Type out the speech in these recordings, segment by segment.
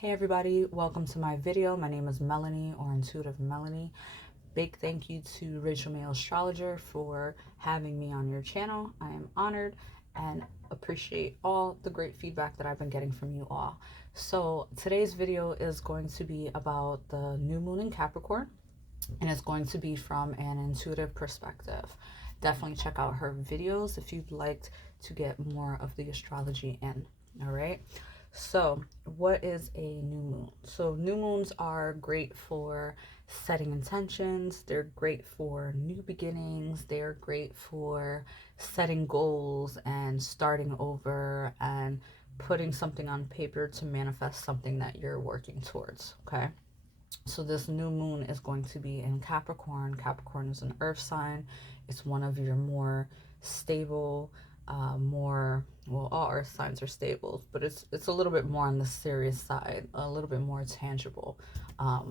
Hey everybody, welcome to my video. My name is Melanie, or Intuitive Melanie. Big thank you to Rachel Mail Astrologer for having me on your channel. I am honored and appreciate all the great feedback that I've been getting from you all. So today's video is going to be about the new moon in Capricorn, and it's going to be from an intuitive perspective. Definitely check out her videos if you'd like to get more of the astrology in. All right. So, what is a new moon? So, new moons are great for setting intentions. They're great for new beginnings. They're great for setting goals and starting over and putting something on paper to manifest something that you're working towards. Okay. So, this new moon is going to be in Capricorn. Capricorn is an earth sign, it's one of your more stable, well, all earth signs are stable, but it's a little bit more on the serious side, a little bit more tangible,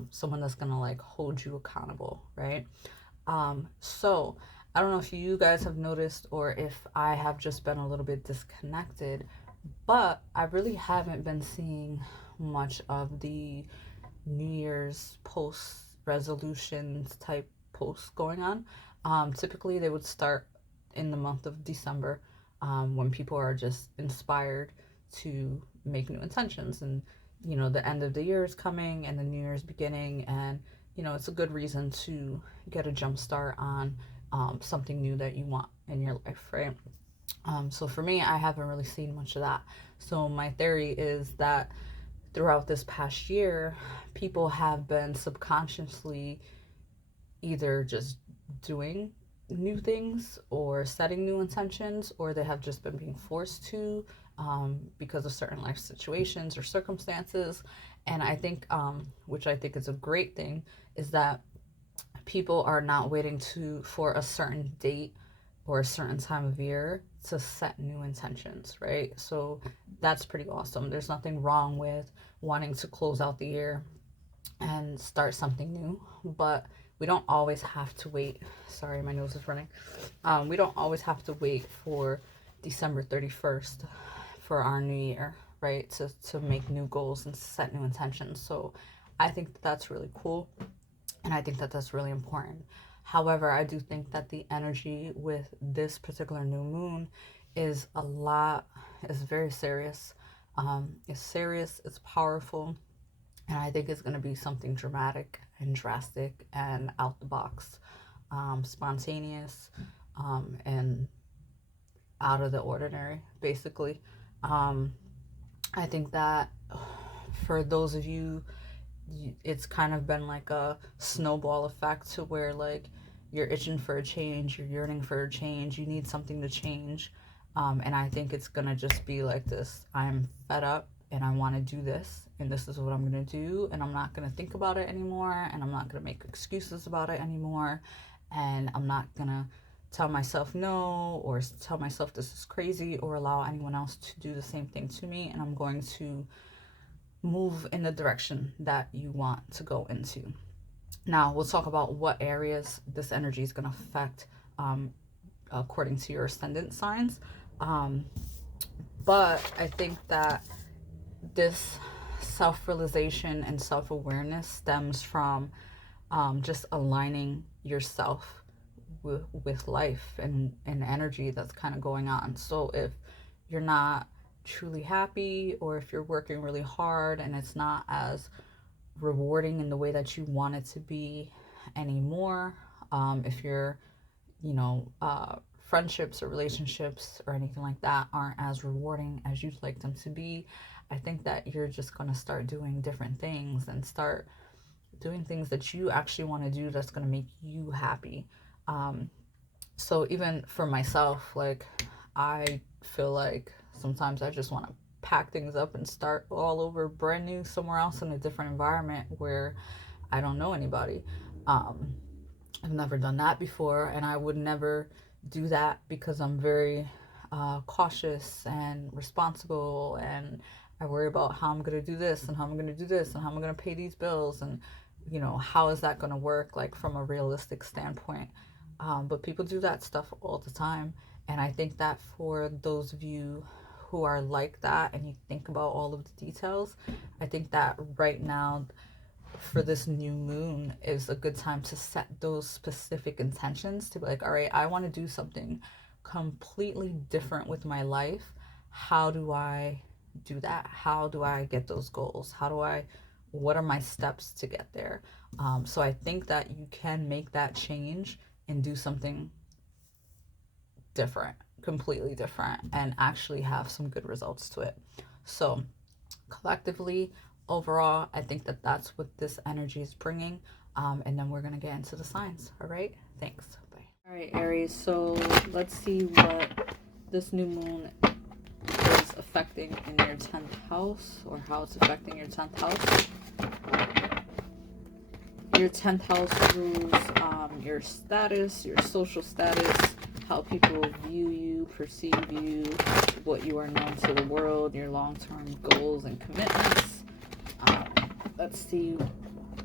someone that's gonna like hold you accountable, right? So I don't know if you guys have noticed or if I have just been a little bit disconnected, but I really haven't been seeing much of the New Year's post resolutions type posts going on. Typically, they would start in the month of December, when people are just inspired to make new intentions. And, the end of the year is coming and the New Year's beginning. And, it's a good reason to get a jump start on something new that you want in your life, right? So for me, I haven't really seen much of that. So my theory is that throughout this past year, people have been subconsciously either just doing new things or setting new intentions, or they have just been being forced to, because of certain life situations or circumstances. And I think, which I think is a great thing, is that people are not waiting for a certain date or a certain time of year to set new intentions, right? So that's pretty awesome. There's nothing wrong with wanting to close out the year and start something new, but we don't always have to wait. Sorry, my nose is running. We don't always have to wait for December 31st for our new year, right? To make new goals and set new intentions. So I think that's really cool. And I think that that's really important. However, I do think that the energy with this particular new moon is very serious. It's serious, it's powerful, and I think it's going to be something dramatic and drastic and out the box, spontaneous, and out of the ordinary, basically. I think that for those of you, it's kind of been like a snowball effect to where like you're itching for a change, you're yearning for a change, you need something to change. And I think it's gonna just be like this: I'm fed up and I want to do this, and this is what I'm gonna do, and I'm not gonna think about it anymore, and I'm not gonna make excuses about it anymore, and I'm not gonna tell myself no or tell myself this is crazy or allow anyone else to do the same thing to me, and I'm going to move in the direction that you want to go into. Now, we'll talk about what areas this energy is going to affect, according to your ascendant signs. But I think that this self-realization and self-awareness stems from, just aligning yourself with life and energy that's kind of going on. So if you're not truly happy, or if you're working really hard and it's not as rewarding in the way that you want it to be anymore, if your friendships or relationships or anything like that aren't as rewarding as you'd like them to be, I think that you're just going to start doing different things and start doing things that you actually want to do that's going to make you happy. So even for myself, like, I feel like sometimes I just want to pack things up and start all over brand new somewhere else in a different environment where I don't know anybody. I've never done that before, and I would never do that because I'm very cautious and responsible, and I worry about how I'm going to do this and how I'm going to do this and how I'm going to pay these bills, and how is that going to work, like, from a realistic standpoint. But people do that stuff all the time, and I think that for those of you who are like that and you think about all of the details, I think that right now for this new moon is a good time to set those specific intentions to be like, all right, I want to do something completely different with my life. How do I do that? How do I get those goals? What are my steps to get there? So I think that you can make that change and do something different, completely different, and actually have some good results to it. So collectively, overall, I think that that's what this energy is bringing. And then we're going to get into the signs. All right. Thanks. Bye. All right, Aries. So let's see what this new moon is affecting in your 10th house, or how it's affecting your 10th house. Your 10th house rules your status, your social status, how people view you, perceive you, what you are known to the world, your long-term goals and commitments. Let's see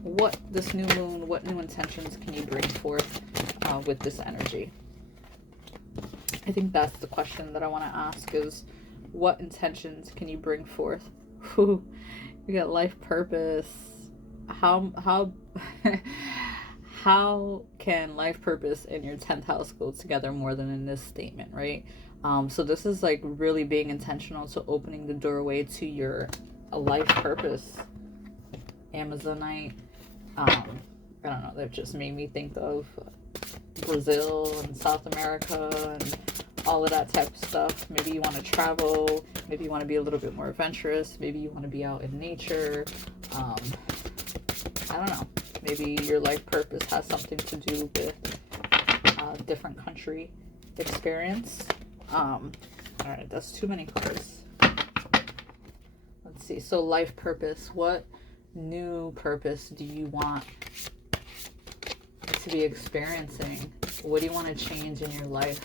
what this new moon, what new intentions can you bring forth with this energy? I think that's the question that I want to ask, is what intentions can you bring forth? You got life purpose. How how can life purpose and your 10th house go together more than in this statement, right? So this is like really being intentional to opening the doorway to your life purpose. Amazonite. I don't know, that just made me think of Brazil and South America and all of that type of stuff. Maybe you want to travel, maybe you want to be a little bit more adventurous, maybe you want to be out in nature. I don't know, maybe your life purpose has something to do with different country experience. All right, that's too many cards. Let's see. So life purpose, what new purpose do you want to be experiencing? What do you want to change in your life?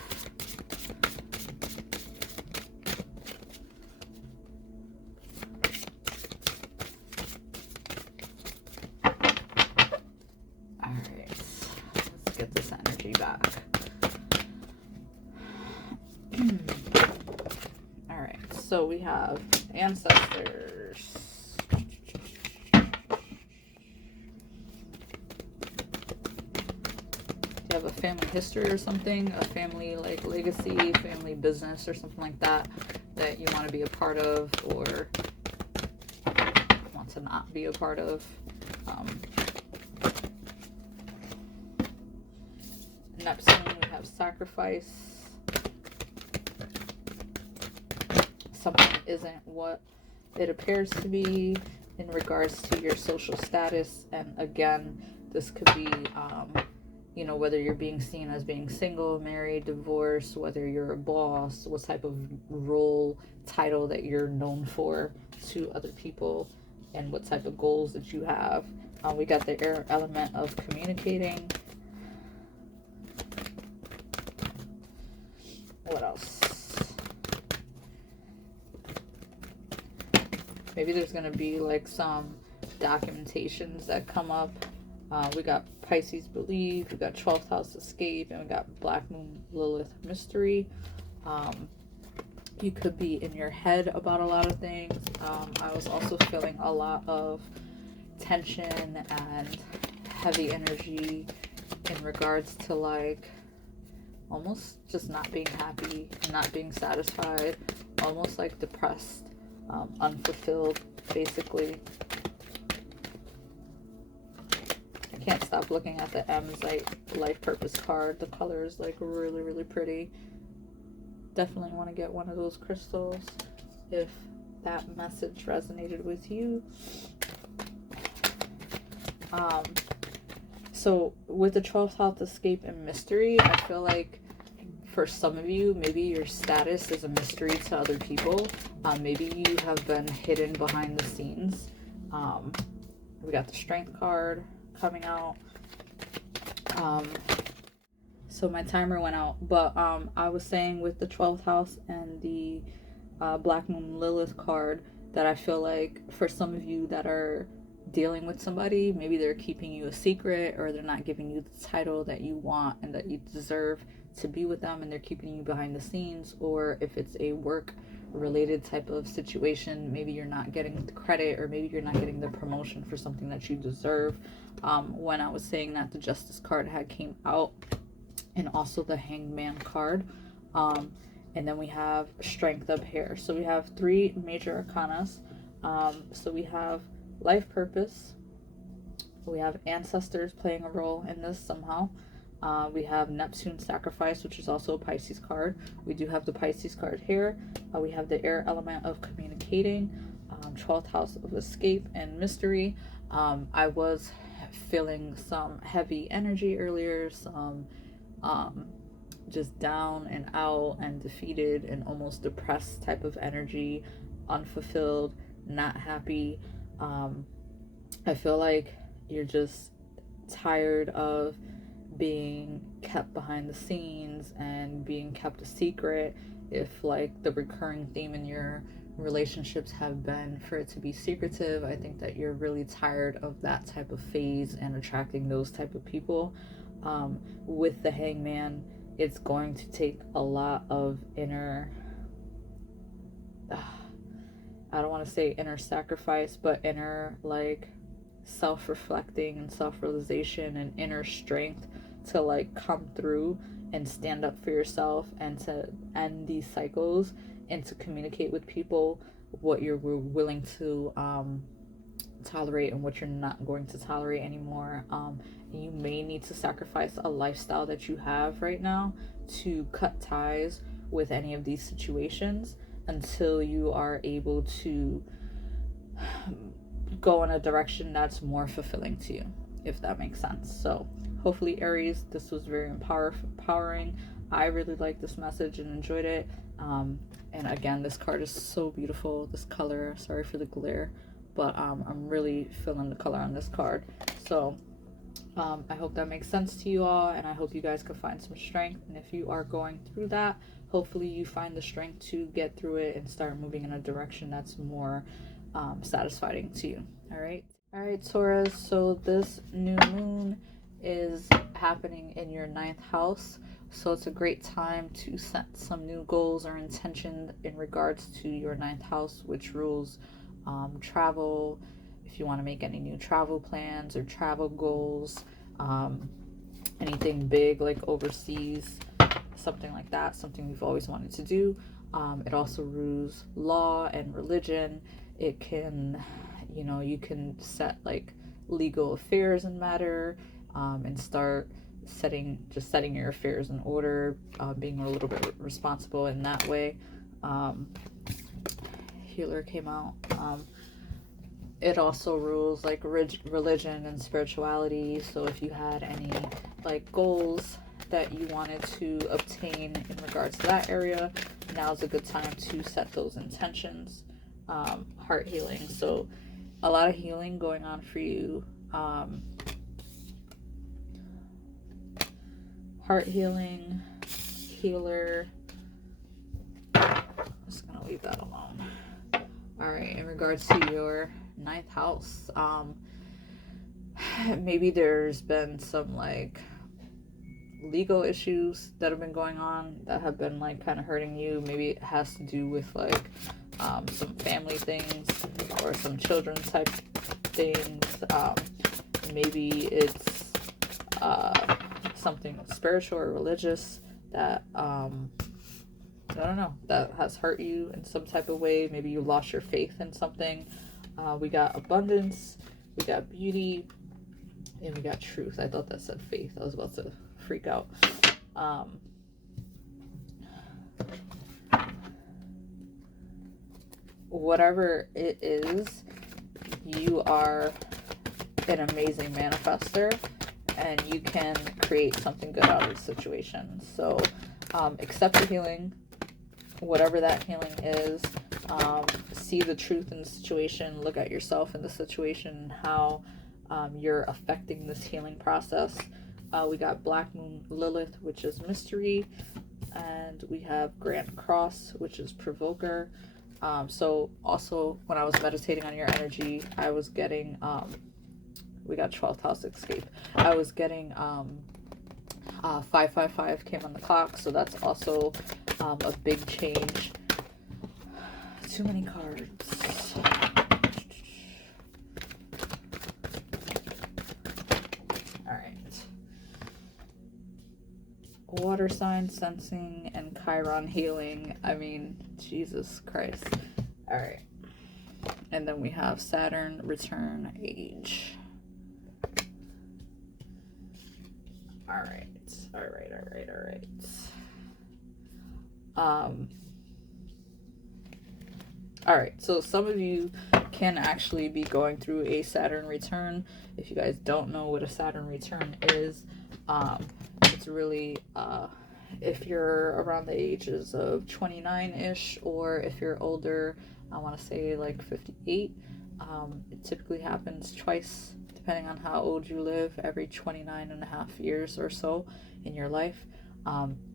All right, let's get this energy back. All right, so we have ancestors. You have a family history or something, a family like legacy, family business or something like that that you want to be a part of or want to not be a part of. Neptune, we have sacrifice. Something isn't what it appears to be in regards to your social status, and again, this could be you know, whether you're being seen as being single, married, divorced, whether you're a boss, what type of role, title that you're known for to other people, and what type of goals that you have. We got the air element of communicating. What else? Maybe there's going to be like some documentations that come up. We got Pisces believe, we got 12th house escape, and we got Black Moon Lilith mystery. You could be in your head about a lot of things. I was also feeling a lot of tension and heavy energy in regards to like almost just not being happy, not being satisfied, almost like depressed, unfulfilled, basically. I can't stop looking at the Amazite life purpose card. The color is like really, really pretty. Definitely want to get one of those crystals if that message resonated with you. So with the 12th house escape and mystery, I feel like for some of you, maybe your status is a mystery to other people. Maybe you have been hidden behind the scenes. We got the strength card coming out. So my timer went out, but I was saying with the 12th house and the Black Moon Lilith card that I feel like for some of you that are dealing with somebody, maybe they're keeping you a secret, or they're not giving you the title that you want and that you deserve to be with them, and they're keeping you behind the scenes. Or if it's a work related type of situation. Maybe you're not getting the credit, or maybe you're not getting the promotion for something that you deserve. When I was saying that, the Justice card had came out, and also the Hangman card. And then we have Strength up here. So we have 3 major arcanas. So we have life purpose. We have ancestors playing a role in this somehow. We have Neptune sacrifice, which is also a Pisces card. We do have the Pisces card here. We have the air element of communicating, 12th house of escape and mystery. I was feeling some heavy energy earlier, some just down and out and defeated and almost depressed type of energy, unfulfilled, not happy. I feel like you're just tired of being kept behind the scenes and being kept a secret. If like the recurring theme in your relationships have been for it to be secretive, I think that you're really tired of that type of phase and attracting those type of people. With the Hangman, it's going to take a lot of inner, I don't want to say inner sacrifice, but inner like self-reflecting and self-realization and inner strength to like come through and stand up for yourself and to end these cycles and to communicate with people what you're willing to tolerate and what you're not going to tolerate anymore. You may need to sacrifice a lifestyle that you have right now to cut ties with any of these situations until you are able to go in a direction that's more fulfilling to you, if that makes sense. So hopefully, Aries, this was very empowering. I really liked this message and enjoyed it. And again, this card is so beautiful. This color, sorry for the glare, but I'm really feeling the color on this card. So I hope that makes sense to you all, and I hope you guys can find some strength. And if you are going through that, hopefully you find the strength to get through it and start moving in a direction that's more satisfying to you. All right, Taurus, so this new moon is happening in your 9th house, so it's a great time to set some new goals or intention in regards to your 9th house, which rules travel. If you want to make any new travel plans or travel goals, anything big like overseas, something like that, something you've always wanted to do. It also rules law and religion. It can, you can set like legal affairs and matter, and start setting your affairs in order, being a little bit responsible in that way. Healer came out. It also rules like religion and spirituality. So if you had any like goals that you wanted to obtain in regards to that area, now's a good time to set those intentions. Heart healing, so a lot of healing going on for you. Heart healing, healer. I'm just gonna leave that alone. All right, in regards to your 9th house, maybe there's been some like legal issues that have been going on that have been like kind of hurting you. Maybe it has to do with like some family things or some children's type things. Maybe it's something spiritual or religious that I don't know, that has hurt you in some type of way. Maybe you lost your faith in something. We got abundance, we got beauty, and we got truth. I thought that said faith. I was about to freak out. Whatever it is, you are an amazing manifester, and you can create something good out of the situation. So accept the healing, whatever that healing is. See the truth in the situation. Look at yourself in the situation, how you're affecting this healing process. We got Black Moon Lilith, which is mystery, and we have Grand Cross, which is provoker. So also when I was meditating on your energy, I was getting we got 12th house escape. I was getting 555 came on the clock, so that's also a big change too many cards. All right. Water sign sensing and Chiron healing. I mean, Jesus Christ. All right. And then we have Saturn return age. All right. All right. All right. All right. All right. So some of you can actually be going through a Saturn return. If you guys don't know what a Saturn return is, it's really if you're around the ages of 29-ish, or if you're older, I want to say like 58. It typically happens twice, depending on how old you live, every 29 and a half years or so in your life.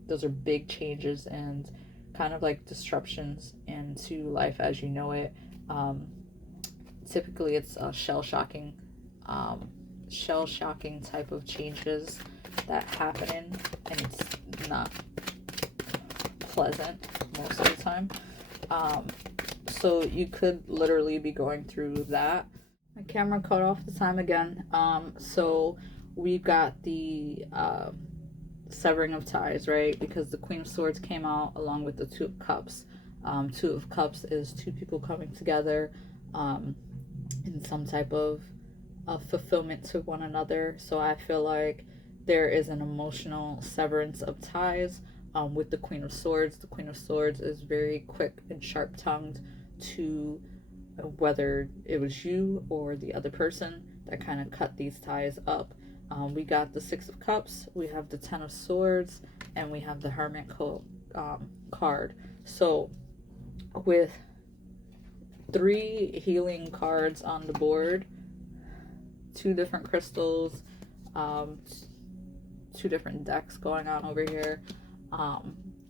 Those are big changes and kind of like disruptions into life as you know it. Typically it's shell-shocking type of changes that happen, and it's not pleasant most of the time. So you could literally be going through that. My camera cut off the time again. So we've got the severing of ties, right? Because the Queen of Swords came out along with the Two of Cups. Two of Cups is two people coming together in some type of fulfillment to one another. So I feel like there is an emotional severance of ties with the Queen of Swords. The Queen of Swords is very quick and sharp-tongued to whether it was you or the other person that kind of cut these ties up. We got the Six of Cups, we have the Ten of Swords, and we have the Hermit card. So with 3 healing cards on the board, 2 different crystals, 2 different decks going on over here.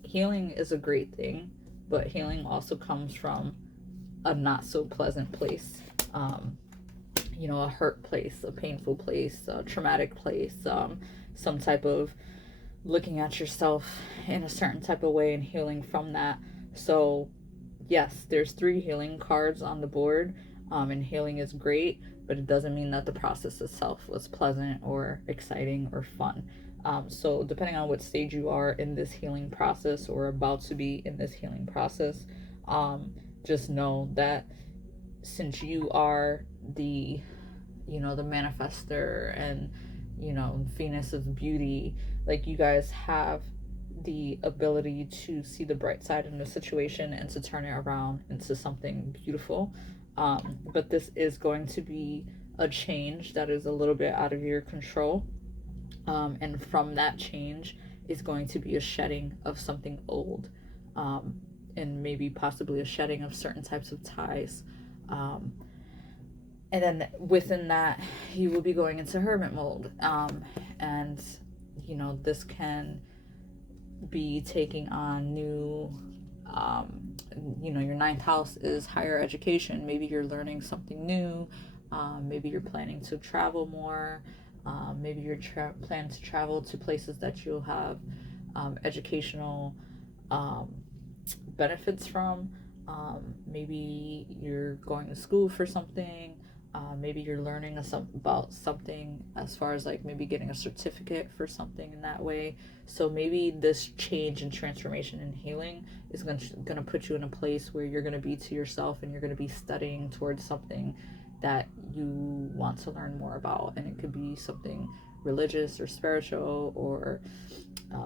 Healing is a great thing, but healing also comes from a not so pleasant place. You know, a hurt place, a painful place, a traumatic place, some type of looking at yourself in a certain type of way and healing from that. So yes, there's 3 healing cards on the board, and healing is great, but it doesn't mean that the process itself was pleasant or exciting or fun. So depending on what stage you are in this healing process or about to be in this healing process, just know that since you are the, you know, the manifester and, you know, Venus of beauty, like you guys have the ability to see the bright side in the situation and to turn it around into something beautiful. But this is going to be a change that is a little bit out of your control. And from that change is going to be a shedding of something old, and maybe possibly a shedding of certain types of ties. And then within that, you will be going into hermit mode. And, you know, this can be taking on new, you know, your 9th house is higher education. Maybe you're learning something new. Maybe you're planning to travel more. Maybe you're planning to travel to places that you'll have educational benefits from. Maybe you're going to school for something. Maybe you're learning about something as far as like maybe getting a certificate for something in that way. So maybe this change and transformation and healing is going to put you in a place where you're going to be to yourself and you're going to be studying towards something that you want to learn more about. And it could be something religious or spiritual or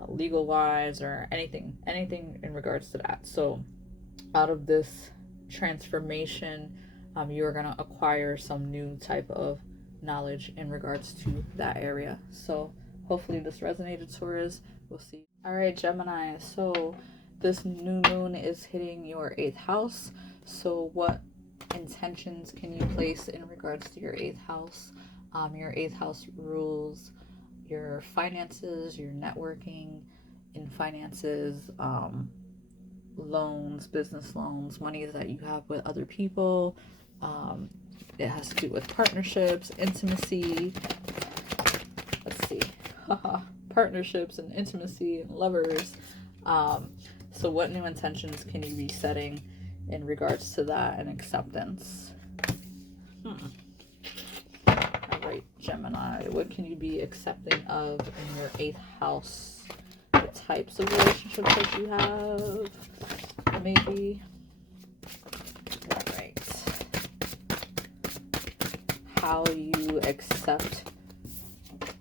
legal wise or anything in regards to that. So out of this transformation, you're going to acquire some new type of knowledge in regards to that area. So hopefully this resonated, Taurus. We'll see. All right, Gemini. So this new moon is hitting your 8th house. So what intentions can you place in regards to your 8th house? Your 8th house rules your finances, your networking in finances, loans, business loans, monies that you have with other people. It has to do with partnerships, intimacy. Let's see. Partnerships and intimacy and lovers. So what new intentions can you be setting in regards to that and acceptance. All right, Gemini, what can you be accepting of in your 8th house? The types of relationships that you have, maybe. All right. How you accept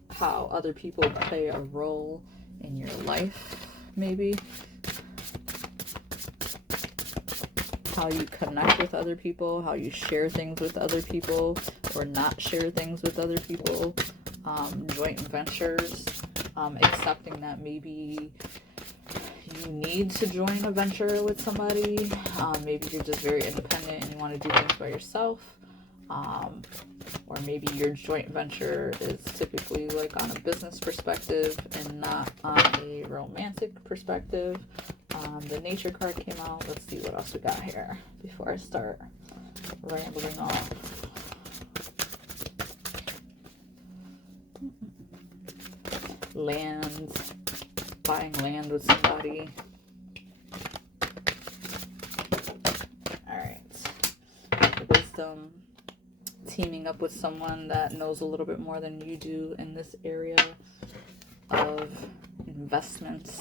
how other people play a role in your life, maybe. How you connect with other people, how you share things with other people or not share things with other people, joint ventures, accepting that maybe you need to join a venture with somebody, maybe you're just very independent and you want to do things by yourself, or maybe your joint venture is typically like on a business perspective and not on a romantic perspective. The nature card came out. Let's see what else we got here before I start rambling off. Land, buying land with somebody. All right. Wisdom, teaming up with someone that knows a little bit more than you do in this area of investments.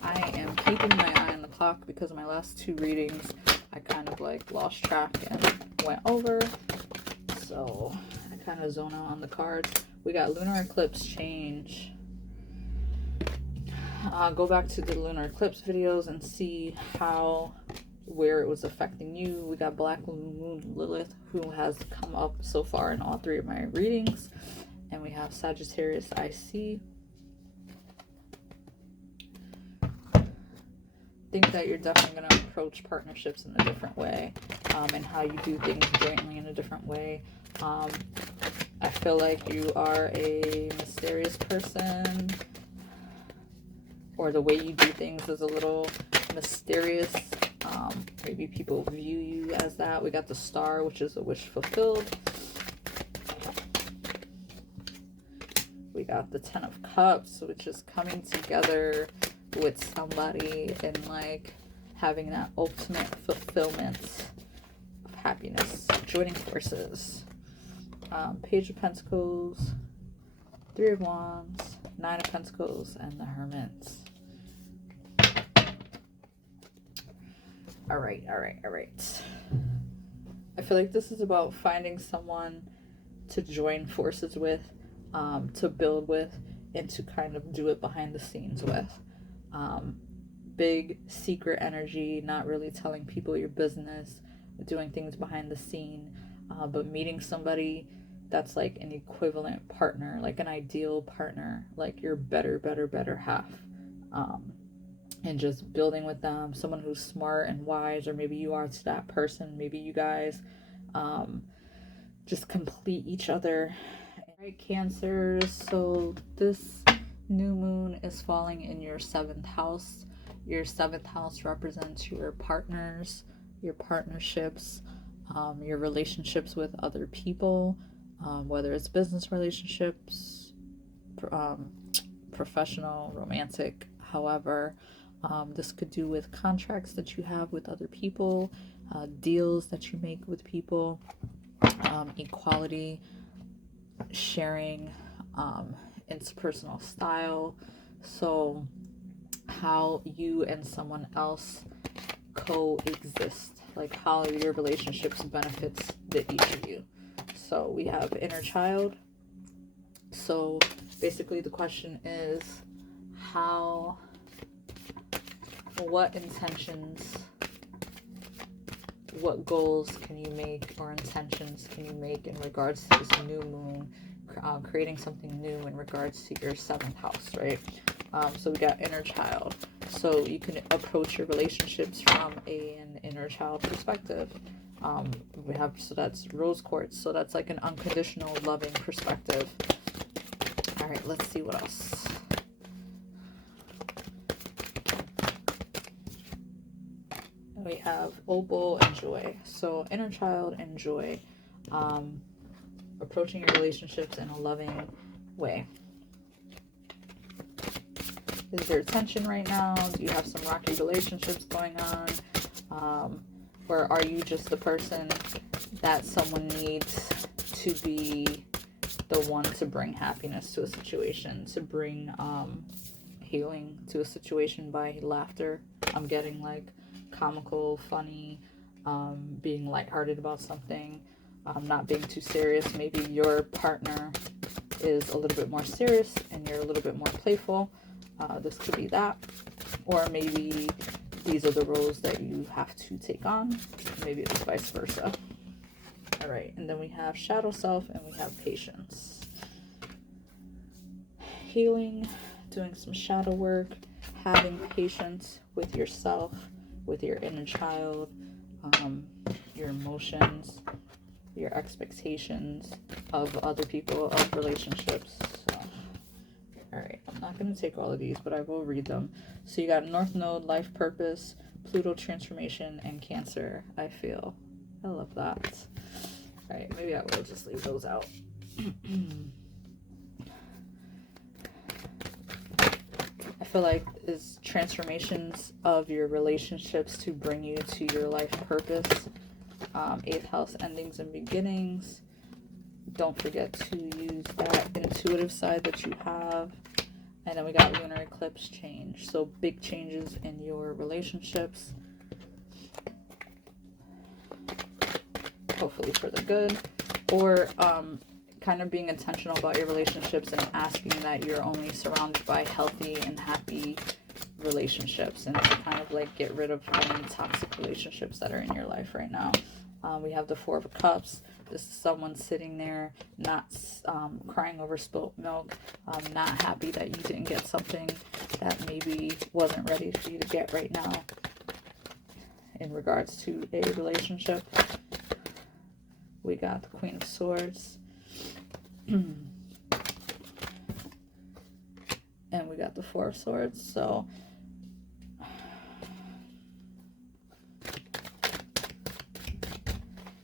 I am keeping my eye on the clock because my last 2 readings I kind of like lost track and went over, so I kind of zone out on the cards. We got lunar eclipse change. Go back to the lunar eclipse videos and see where it was affecting you. We got Black Moon Lilith, who has come up so far in all 3 of my readings, and we have Sagittarius IC. Think that you're definitely going to approach partnerships in a different way, and how you do things jointly in a different way. I feel like you are a mysterious person, or the way you do things is a little mysterious. Maybe people view you as that. We got the Star, which is a wish fulfilled. We got the 10 of Cups, which is coming together with somebody and like having that ultimate fulfillment of happiness, joining forces. Page of Pentacles, 3 of Wands, 9 of Pentacles, and the Hermit. All right. I feel like this is about finding someone to join forces with, to build with, and to kind of do it behind the scenes with. Big secret energy, not really telling people your business, doing things behind the scene, but meeting somebody that's like an equivalent partner, like an ideal partner, like your better half, and just building with them, someone who's smart and wise, or maybe you are to that person. Maybe you guys just complete each other. All right, Cancers, so this new moon is falling in your 7th house. Your 7th house represents your partners, your partnerships, your relationships with other people, whether it's business relationships, professional, romantic, however. This could do with contracts that you have with other people, deals that you make with people, equality, sharing, interpersonal style. So how you and someone else coexist, like how your relationships benefits each of you. So we have inner child. So basically the question is what intentions, what goals can you make, or intentions can you make in regards to this new moon, creating something new in regards to your 7th house, right? So we got inner child. So you can approach your relationships from an inner child perspective. We have, so that's rose quartz. So that's like an unconditional loving perspective. All right, let's see what else. We have opal and joy. So inner child and joy, approaching your relationships in a loving way. Is there tension right now? Do you have some rocky relationships going on? Or are you just the person that someone needs to be the one to bring happiness to a situation, to bring healing to a situation by laughter? I'm getting like comical, funny, being lighthearted about something, not being too serious. Maybe your partner is a little bit more serious and you're a little bit more playful. This could be that. Or maybe these are the roles that you have to take on. Maybe it's vice versa. All right, and then we have shadow self and we have patience. Healing, doing some shadow work, having patience with yourself, with your inner child, your emotions, your expectations of other people, of relationships. So, all right, I'm not going to take all of these, but I will read them. So you got North Node, life purpose, Pluto transformation, and Cancer. I love that. All right, maybe I will just leave those out. I feel like it's transformations of your relationships to bring you to your life purpose. 8th house, endings and beginnings. Don't forget to use that intuitive side that you have. And then we got lunar eclipse change. So big changes in your relationships. Hopefully for the good. Or kind of being intentional about your relationships and asking that you're only surrounded by healthy and happy relationships, and to kind of like get rid of any toxic relationships that are in your life right now. We have the 4 of Cups. This is someone sitting there not crying over spilt milk, not happy that you didn't get something that maybe wasn't ready for you to get right now in regards to a relationship. We got the Queen of Swords. And we got the 4 of Swords. So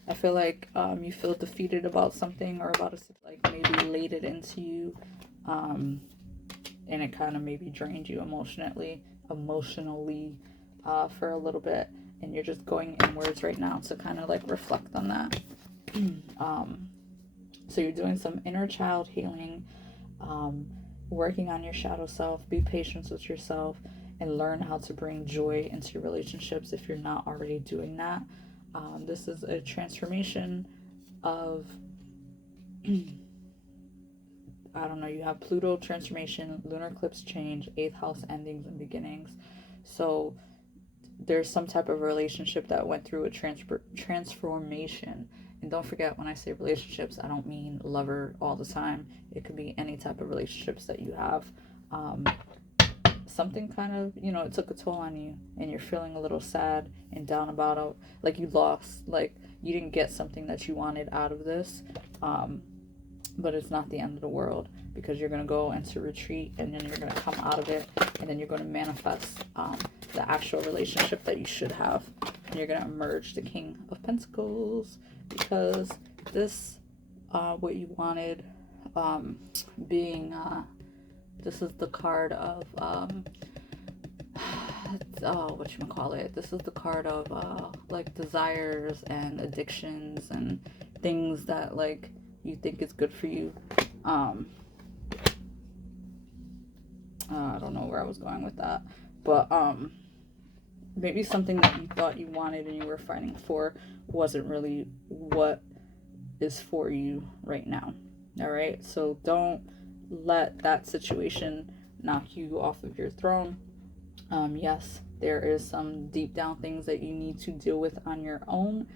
I feel like you feel defeated about something, or about like maybe laid it into you, and it kind of maybe drained you emotionally for a little bit, and you're just going inwards right now to kind of like reflect on that. So you're doing some inner child healing, working on your shadow self. Be patient with yourself and learn how to bring joy into your relationships if you're not already doing that. This is a transformation of, I don't know, you have Pluto transformation, lunar eclipse change, 8th house, endings and beginnings. So there's some type of relationship that went through a transformation. And don't forget, when I say relationships, I don't mean lover all the time. It could be any type of relationships that you have. Something kind of, it took a toll on you, and you're feeling a little sad and down about it, like you lost, like you didn't get something that you wanted out of this. But it's not the end of the world, because you're going to go into retreat, and then you're going to come out of it, and then you're going to manifest the actual relationship that you should have, and you're going to emerge the King of Pentacles, because this, what you wanted, this is the card of, this is the card of, like, desires and addictions and things that, like, you think is good for you. I don't know where I was going with that, but, maybe something that you thought you wanted and you were fighting for wasn't really what is for you right now. All right, so don't let that situation knock you off of your throne. Yes, there is some deep down things that you need to deal with on your own.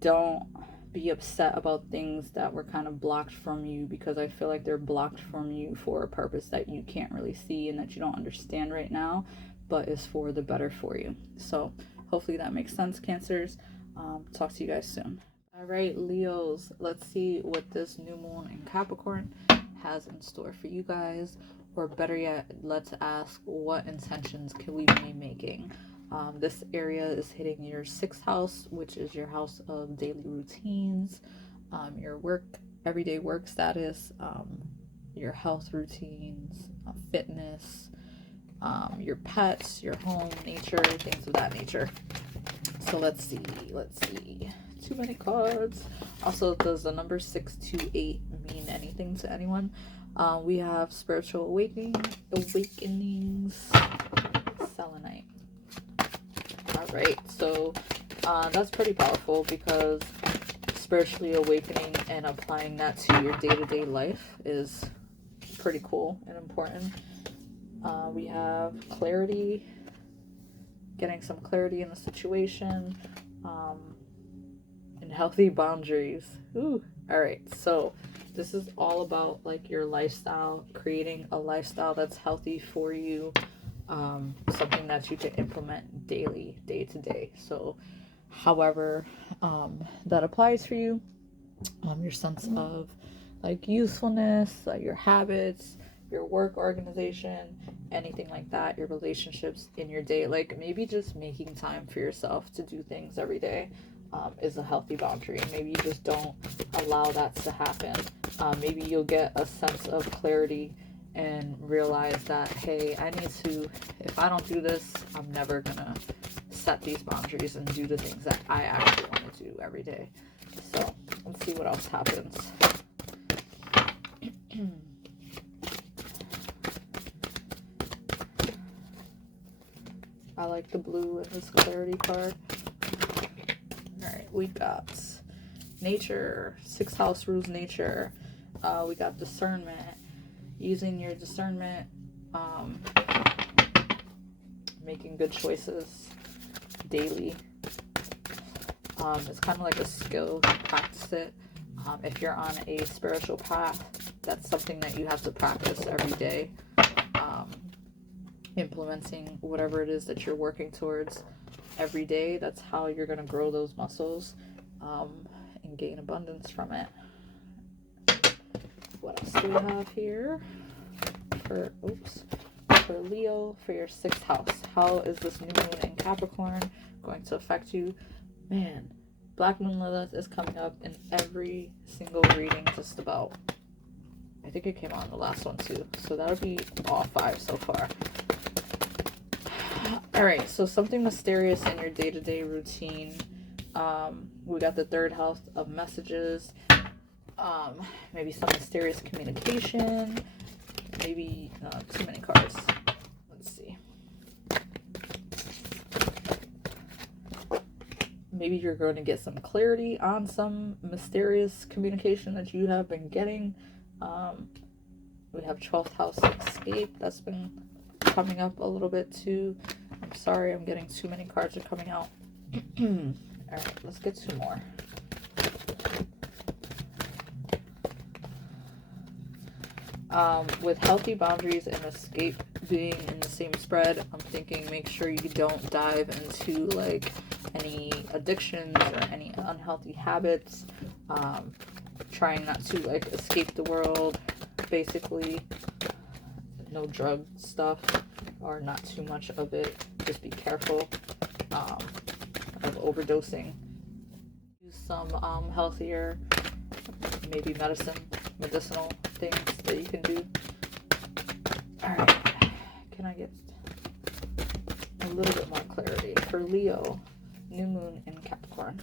Don't be upset about things that were kind of blocked from you, because I feel like they're blocked from you for a purpose that you can't really see and that you don't understand right now, but is for the better for you. So hopefully that makes sense, Cancers. Talk to you guys soon. All right, Leos, let's see what this new moon in Capricorn has in store for you guys. Or better yet, let's ask, what intentions can we be making? This area is hitting your 6th house, which is your house of daily routines, your work, everyday work status, your health routines, fitness, your pets, your home, nature, things of that nature. So let's see. Too many cards. Also, does the number 628 mean anything to anyone? We have spiritual awakenings, selenite. All right, so that's pretty powerful, because spiritually awakening and applying that to your day-to-day life is pretty cool and important. We have clarity, getting some clarity in the situation, and healthy boundaries. Ooh. All right, so this is all about like your lifestyle, creating a lifestyle that's healthy for you, something that you can implement daily, day to day. So however that applies for you, your sense of like usefulness, your habits, your work organization, anything like that, your relationships in your day, like maybe just making time for yourself to do things every day is a healthy boundary. Maybe you just don't allow that to happen. Maybe you'll get a sense of clarity and realize that, hey, I need to, if I don't do this, I'm never gonna set these boundaries and do the things that I actually want to do every day. So let's see what else happens. I like the blue in this clarity card. Alright, we got nature, 6th house rules nature. We got discernment, using your discernment, making good choices daily. It's kind of like a skill, practice it. If you're on a spiritual path, that's something that you have to practice every day. Implementing whatever it is that you're working towards every day, that's how you're going to grow those muscles and gain abundance from it. What else do we have here for Leo, for your 6th house? How is this new moon in Capricorn going to affect you? Man, Black Moon Lilith is coming up in every single reading, just about. I think it came on the last one too, so that'll be all 5 so far. Alright, so something mysterious in your day-to-day routine. We got the 3rd house of messages. Maybe some mysterious communication. Maybe too many cards. Let's see. Maybe you're going to get some clarity on some mysterious communication that you have been getting. We have 12th house escape. That's been coming up a little bit too. I'm sorry, I'm getting too many cards are coming out. Alright, let's get 2 more. With healthy boundaries and escape being in the same spread, I'm thinking make sure you don't dive into like any addictions or any unhealthy habits. Trying not to like escape the world, basically. No drug stuff, or not too much of it. Just be careful of overdosing. Use some healthier, maybe medicinal things that you can do. Alright, can I get a little bit more clarity for Leo, new moon in Capricorn?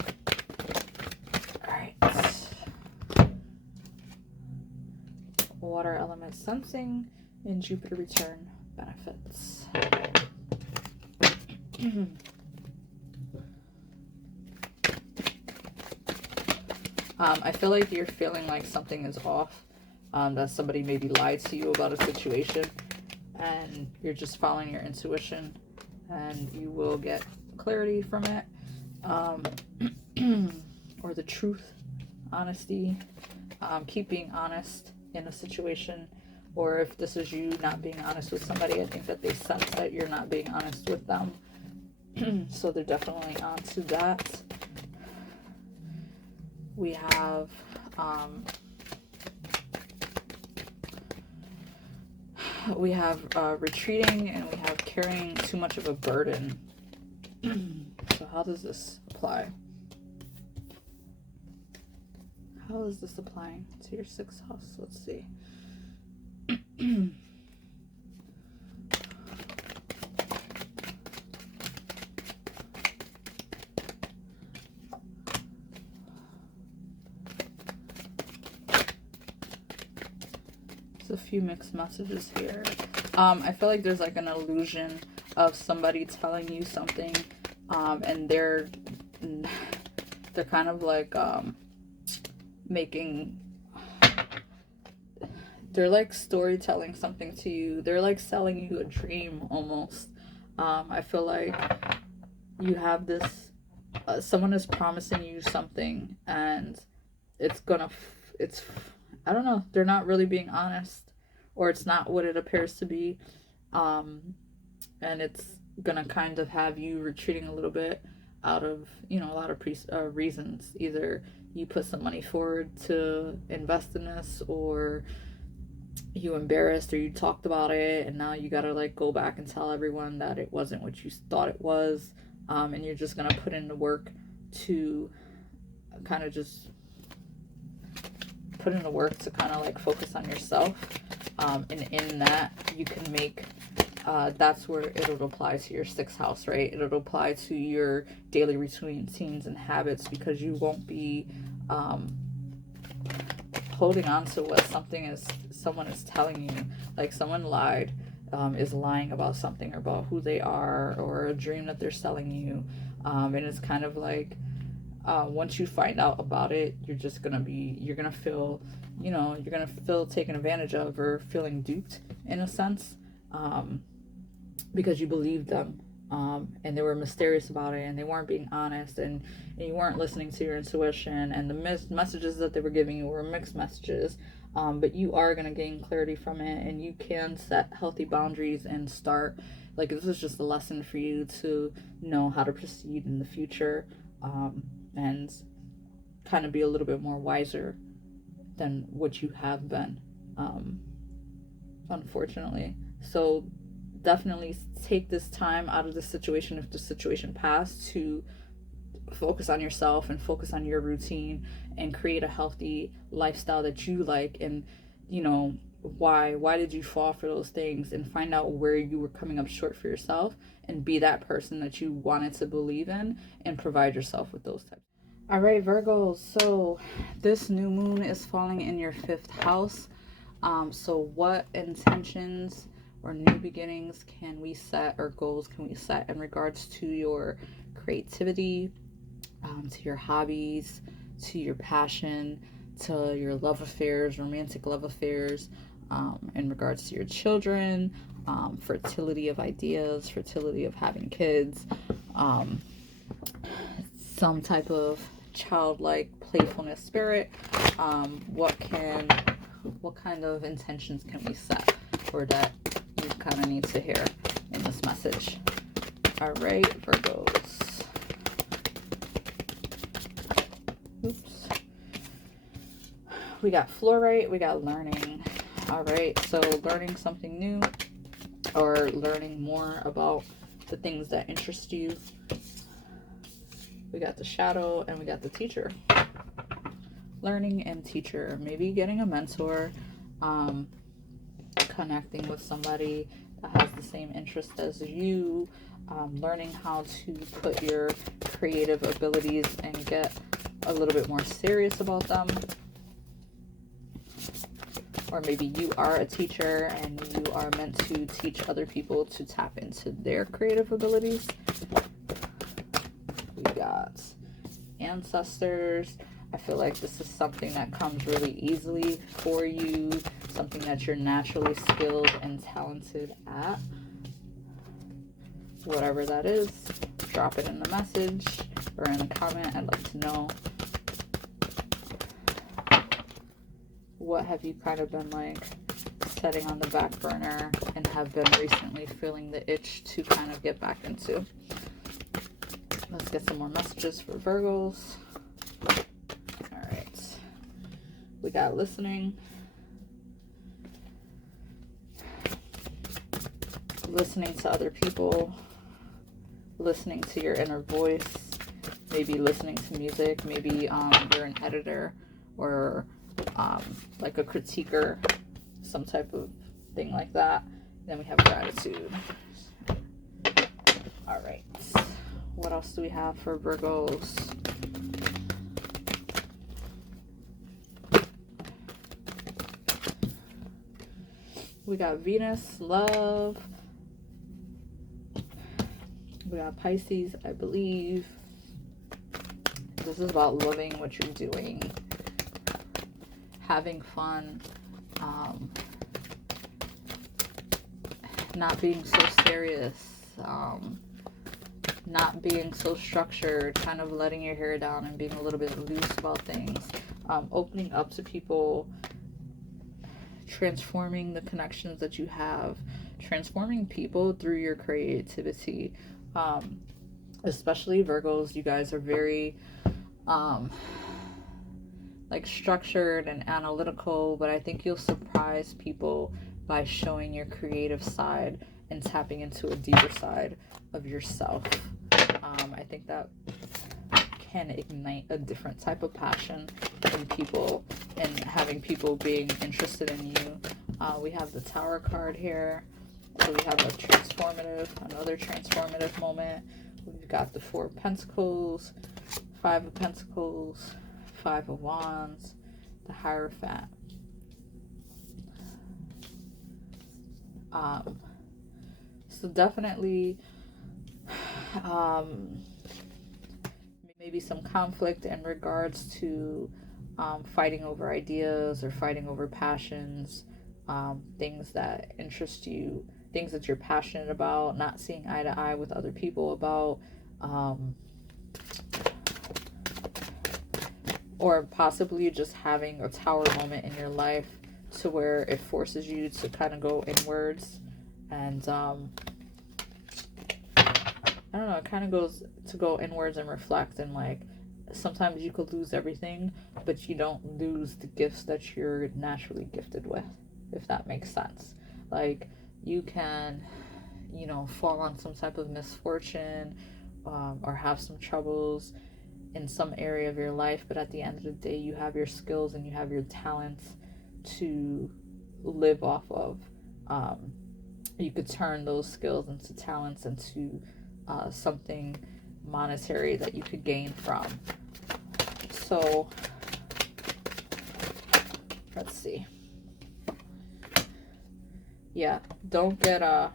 Alright. Water element sensing and Jupiter return benefits. I feel like you're feeling like something is off, that somebody maybe lied to you about a situation, and you're just following your intuition, and you will get clarity from it, or the truth, honesty. Keep being honest in a situation, or if this is you not being honest with somebody, I think that they sense that you're not being honest with them. So they're definitely on to that. We have retreating, and we have carrying too much of a burden. So how does this apply? How is this applying to your 6th house? Let's see. A few mixed messages here. I feel like there's like an illusion of somebody telling you something, and they're kind of like they're like storytelling something to you. They're like selling you a dream almost. I feel like you have this someone is promising you something, and it's I don't know, they're not really being honest, or it's not what it appears to be. And it's gonna kind of have you retreating a little bit out of, you know, a lot of reasons. Either you put some money forward to invest in this, or you embarrassed, or you talked about it and now you gotta like go back and tell everyone that it wasn't what you thought it was. And you're just gonna put in the work to kind of just put in the work to kind of like focus on yourself, and in that you can make that's where it'll apply to your 6th house, right? It'll apply to your daily routines and habits, because you won't be holding on to what someone is telling you. Like someone lied, is lying about something, or about who they are, or a dream that they're selling you, and it's kind of like once you find out about it, you're gonna feel, you know, you're gonna feel taken advantage of, or feeling duped in a sense, because you believed them, and they were mysterious about it, and they weren't being honest, and you weren't listening to your intuition, and the messages that they were giving you were mixed messages. But you are gonna gain clarity from it, and you can set healthy boundaries and start, like, this is just a lesson for you to know how to proceed in the future, and kind of be a little bit more wiser than what you have been, unfortunately. So definitely take this time out of the situation, if the situation passed, to focus on yourself and focus on your routine and create a healthy lifestyle that you like. And, you know, why did you fall for those things, and find out where you were coming up short for yourself, and be that person that you wanted to believe in, and provide yourself with those types. All right, Virgo, so this new moon is falling in your 5th house. So what intentions or new beginnings can we set, or goals can we set in regards to your creativity, to your hobbies, to your passion, to your love affairs, romantic love affairs, in regards to your children, fertility of ideas, fertility of having kids, some type of childlike playfulness spirit. What kind of intentions can we set, or that you kind of need to hear in this message? All right, Virgos. Oops. We got fluorite, we got learning. All right, so learning something new, or learning more about the things that interest you. We got the shadow, and we got the teacher. Learning and teacher, maybe getting a mentor, connecting with somebody that has the same interest as you, learning how to put your creative abilities and get a little bit more serious about them. Or maybe you are a teacher and you are meant to teach other people to tap into their creative abilities. We got ancestors. I feel like this is something that comes really easily for you, something that you're naturally skilled and talented at. Whatever that is, drop it in the message or in the comment. I'd like to know. What have you kind of been like setting on the back burner and have been recently feeling the itch to kind of get back into? Let's get some more messages for Virgos. All right. We got listening. Listening to other people. Listening to your inner voice. Maybe listening to music. Maybe you're an editor or like a critiquer, some type of thing like that. Then we have gratitude. All right. What else do we have for Virgos? We got Venus, love. We got Pisces, I believe. This is about loving what you're doing, having fun, not being so serious, not being so structured, kind of letting your hair down and being a little bit loose about things, opening up to people, transforming the connections that you have, transforming people through your creativity. Especially Virgos, you guys are very like structured and analytical, but I think you'll surprise people by showing your creative side and tapping into a deeper side of yourself. I think that can ignite a different type of passion in people and having people being interested in you. We have the Tower card here. So we have another transformative moment. We've got the Four of Pentacles, Five of Pentacles, Five of Wands, the Hierophant. So definitely maybe some conflict in regards to fighting over ideas or fighting over passions, things that interest you, things that you're passionate about, not seeing eye to eye with other people about, or possibly just having a tower moment in your life to where it forces you to kind of go inwards and I don't know, it kind of goes to go inwards and reflect, and like sometimes you could lose everything, but you don't lose the gifts that you're naturally gifted with, if that makes sense. Like you can, you know, fall on some type of misfortune or have some troubles in some area of your life, but at the end of the day you have your skills and you have your talents to live off of. You could turn those skills into talents, into something monetary that you could gain from. So let's see. Yeah, don't get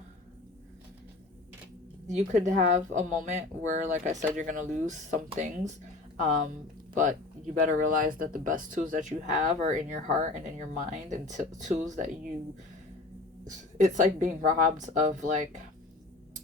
you could have a moment where, like I said, you're gonna lose some things, but you better realize that the best tools that you have are in your heart and in your mind, and tools that it's like being robbed of like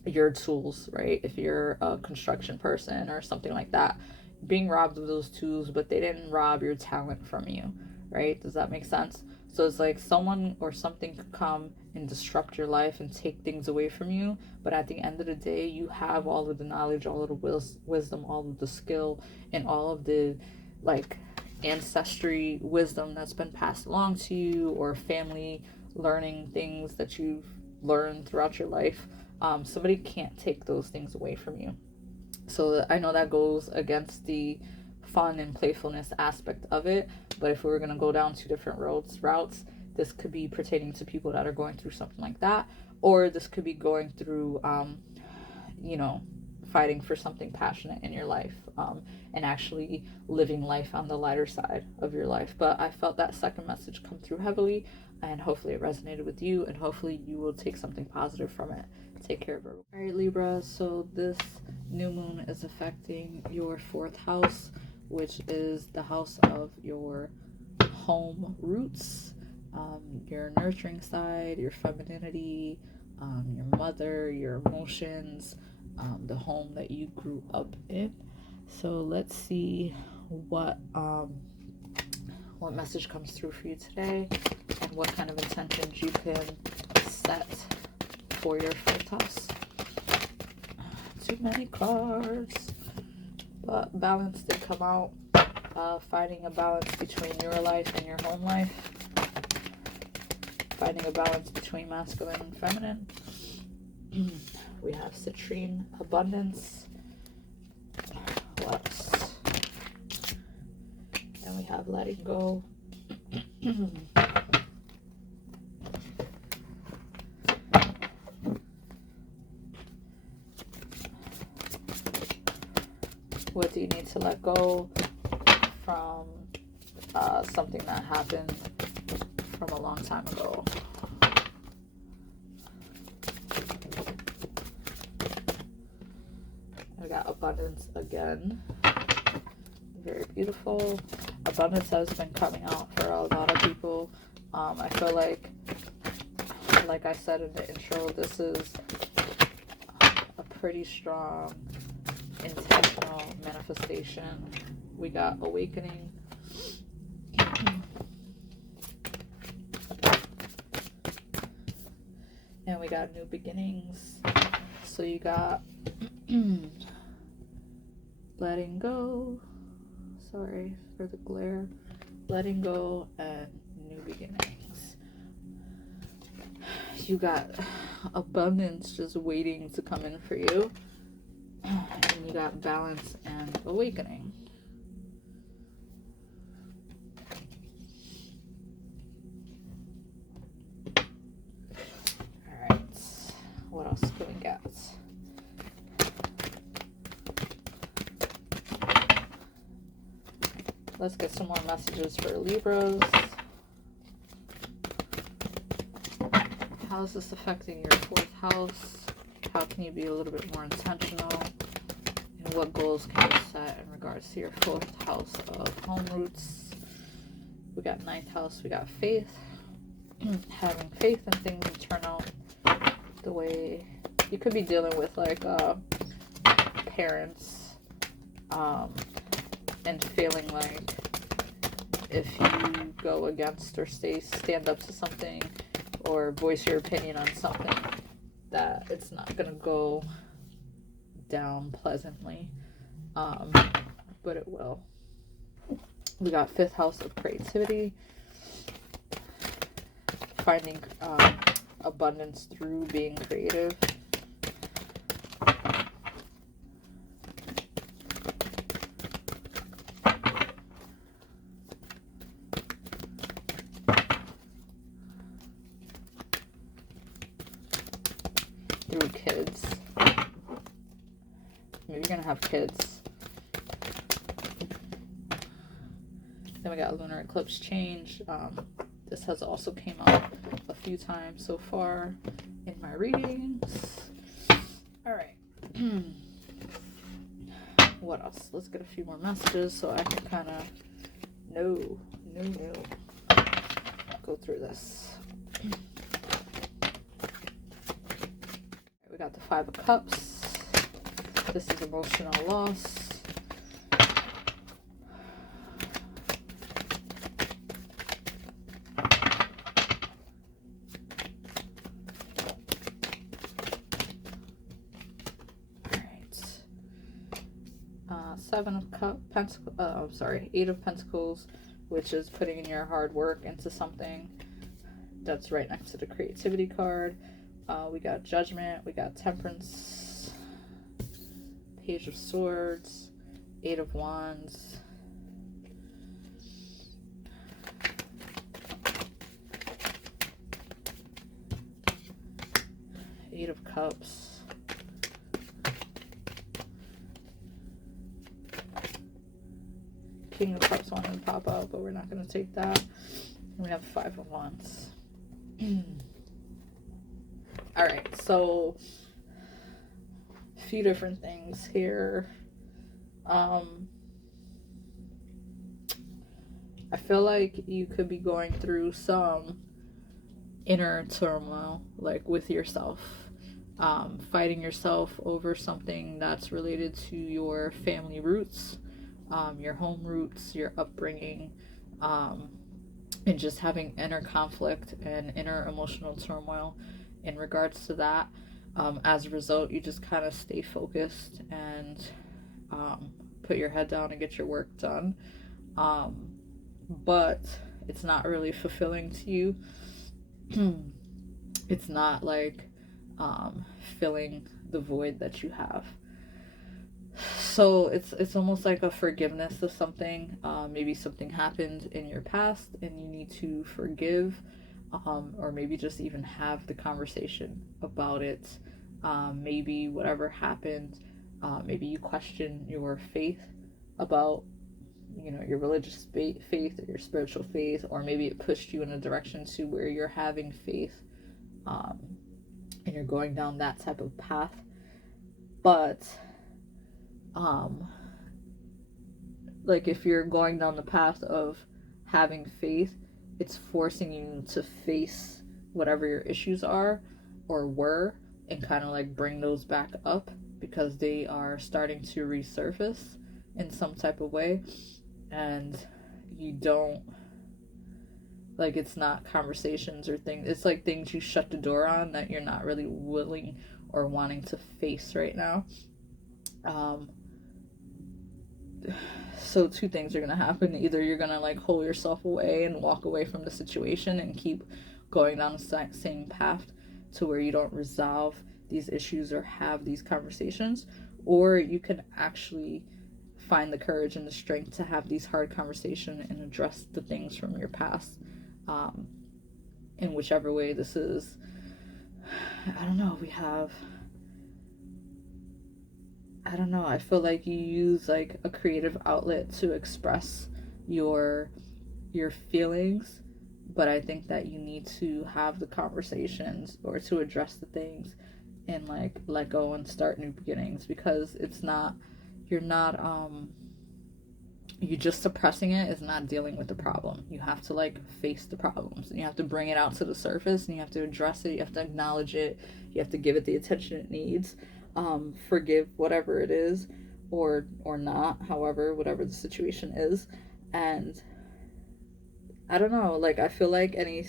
your tools, right? If you're a construction person or something like that, being robbed of those tools, but they didn't rob your talent from you, right? Does that make sense? So it's like someone or something could come and disrupt your life and take things away from you, but at the end of the day, you have all of the knowledge, all of the wisdom, all of the skill, and all of the like ancestry wisdom that's been passed along to you, or family learning things that you've learned throughout your life. Somebody can't take those things away from you. So I know that goes against the fun and playfulness aspect of it, but if we were going to go down two different routes, this could be pertaining to people that are going through something like that, or this could be going through you know, fighting for something passionate in your life, and actually living life on the lighter side of your life. But I felt that second message come through heavily, and hopefully it resonated with you, and hopefully you will take something positive from it. Take care, Virgo. All right, Libra, so this new moon is affecting your 4th house, which is the house of your home roots, your nurturing side, your femininity, your mother, your emotions, the home that you grew up in. So let's see what message comes through for you today, and what kind of intentions you can set for your 4th house. Too many cards, but balance did come out. Finding a balance between your life and your home life. Finding a balance between masculine and feminine. We have citrine, abundance. What else? And we have letting go. What do you need to let go from something that happened from a long time ago? We got abundance again. Very beautiful. Abundance has been coming out for a lot of people. I feel like I said in the intro, this is a pretty strong intentional manifestation. We got awakening. And we got new beginnings. So you got letting go. Sorry for the glare. Letting go and new beginnings. You got abundance just waiting to come in for you. And you got balance and awakening. Alright. What else can we get? Let's get some more messages for Libras. How is this affecting your 4th house? How can you be a little bit more intentional? And what goals can you set in regards to your 4th house of home roots? We got 9th house, we got faith. Having faith in things to turn out the way you could be dealing with, like parents, and feeling like if you go against or stand up to something or voice your opinion on something, that it's not gonna go down pleasantly, but it will. We got 5th house of creativity, finding abundance through being creative. Through kids. Maybe you're gonna have kids. Then we got lunar eclipse change. This has also came out a few times so far in my readings. Alright. What else? Let's get a few more messages so I can kind of go through this. We got the 5 of Cups. This is emotional loss. Seven of Pentacles, 8 of Pentacles, which is putting in your hard work into something. That's right next to the creativity card. We got Judgment, we got Temperance, Page of Swords, 8 of Wands, Eight of Cups, King of Cups wanted to pop out, but we're not going to take that. And we have 5 of Wands. Alright, so a few different things here. I feel like you could be going through some inner turmoil, like with yourself. Fighting yourself over something that's related to your family roots, your home roots, your upbringing, and just having inner conflict and inner emotional turmoil in regards to that. As a result, you just kind of stay focused and put your head down and get your work done. But it's not really fulfilling to you. It's not like filling the void that you have. So it's almost like a forgiveness of something. Maybe something happened in your past and you need to forgive, or maybe just even have the conversation about it. Maybe whatever happened, maybe you question your faith about, you know, your religious faith or your spiritual faith, or maybe it pushed you in a direction to where you're having faith, and you're going down that type of path. But like if you're going down the path of having faith, it's forcing you to face whatever your issues are or were, and kind of like bring those back up, because they are starting to resurface in some type of way. And you don't, like, it's not conversations or things, it's like things you shut the door on that you're not really willing or wanting to face right now. So two things are going to happen. Either you're going to like hold yourself away and walk away from the situation and keep going down the same path to where you don't resolve these issues or have these conversations, or you can actually find the courage and the strength to have these hard conversations and address the things from your past, in whichever way this is. I don't know, I feel like you use like a creative outlet to express your feelings, but I think that you need to have the conversations or to address the things and like let go and start new beginnings, because you just suppressing it is not dealing with the problem. You have to like face the problems, and you have to bring it out to the surface, and you have to address it, you have to acknowledge it, you have to give it the attention it needs, forgive whatever it is, or not, however, whatever the situation is. And I don't know, like I feel like any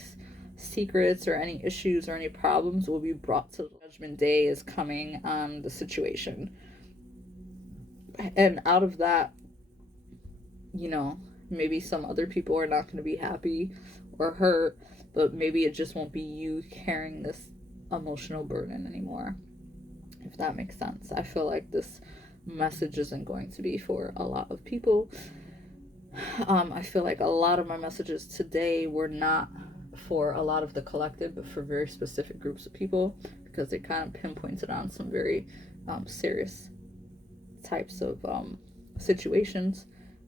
secrets or any issues or any problems will be brought to Judgment Day is coming on the situation. And out of that, you know, maybe some other people are not going to be happy or hurt, but maybe it just won't be you carrying this emotional burden anymore, if that makes sense. I feel like this message isn't going to be for a lot of people. I feel like a lot of my messages today were not for a lot of the collective, but for very specific groups of people, because they kind of pinpointed on some very serious types of situations.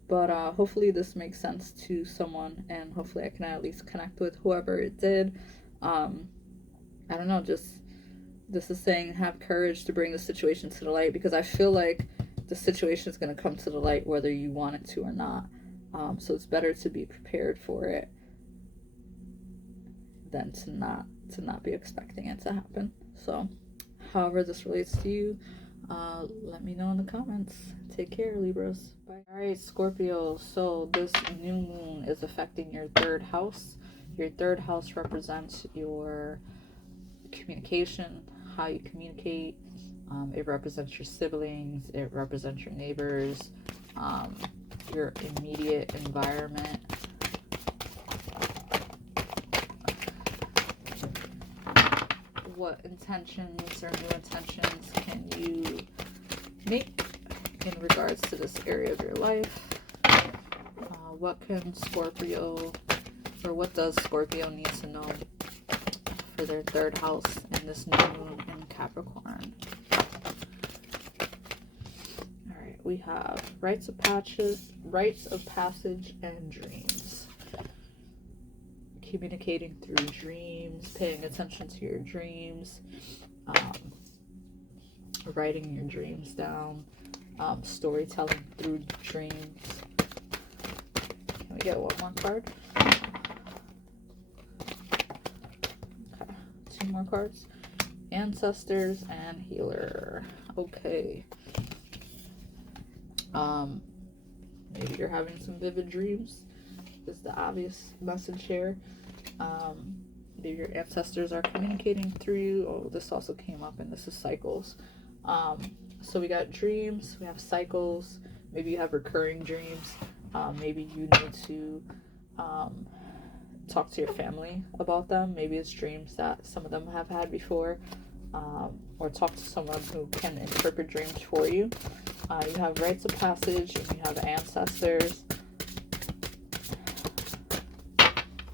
But hopefully this makes sense to someone, and hopefully I can at least connect with whoever it did. I don't know, just this is saying have courage to bring the situation to the light, because I feel like the situation is going to come to the light whether you want it to or not. So it's better to be prepared for it than to not be expecting it to happen. So however this relates to you, let me know in the comments. Take care, Libras. Bye. All right, Scorpio. So this new moon is affecting your third house. Your third house represents your communication, how you communicate. It represents your siblings. It represents your neighbors, your immediate environment. What intentions or new intentions can you make in regards to this area of your life? What can Scorpio, or what does Scorpio need to know for their third house in this new moon in Capricorn? All right, we have rites of passage and dreams. Communicating through dreams, paying attention to your dreams, writing your dreams down, storytelling through dreams. Can we get one more card? Okay, two more cards. Ancestors and healer. Okay. Maybe you're having some vivid dreams is the obvious message here. Maybe your ancestors are communicating through you. Oh, this also came up, and this is cycles. So we got dreams, we have cycles. Maybe you have recurring dreams. Maybe you need to talk to your family about them. Maybe it's dreams that some of them have had before, or talk to someone who can interpret dreams for you. You have rites of passage, and you have ancestors,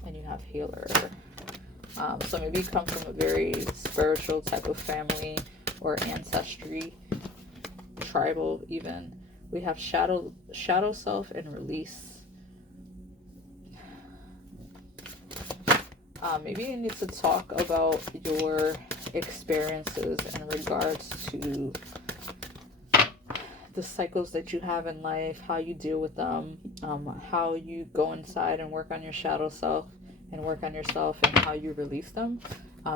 and you have healer. So maybe you come from a very spiritual type of family or ancestry, tribal even, We have shadow self and release. Maybe you need to talk about your experiences in regards to the cycles that you have in life, how you deal with them, how you go inside and work on your shadow self and work on yourself, and how you release them.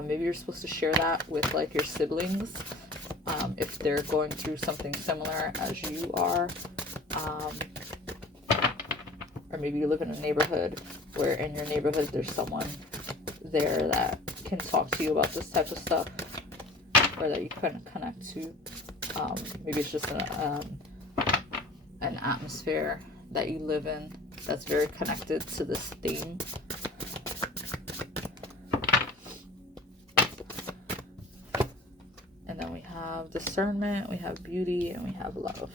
Maybe you're supposed to share that with like your siblings, if they're going through something similar as you are. Or maybe you live in a neighborhood where in your neighborhood there's someone there that can talk to you about this type of stuff, or that you couldn't connect to. Maybe it's just an atmosphere that you live in that's very connected to this theme. And then we have discernment, we have beauty, and we have love.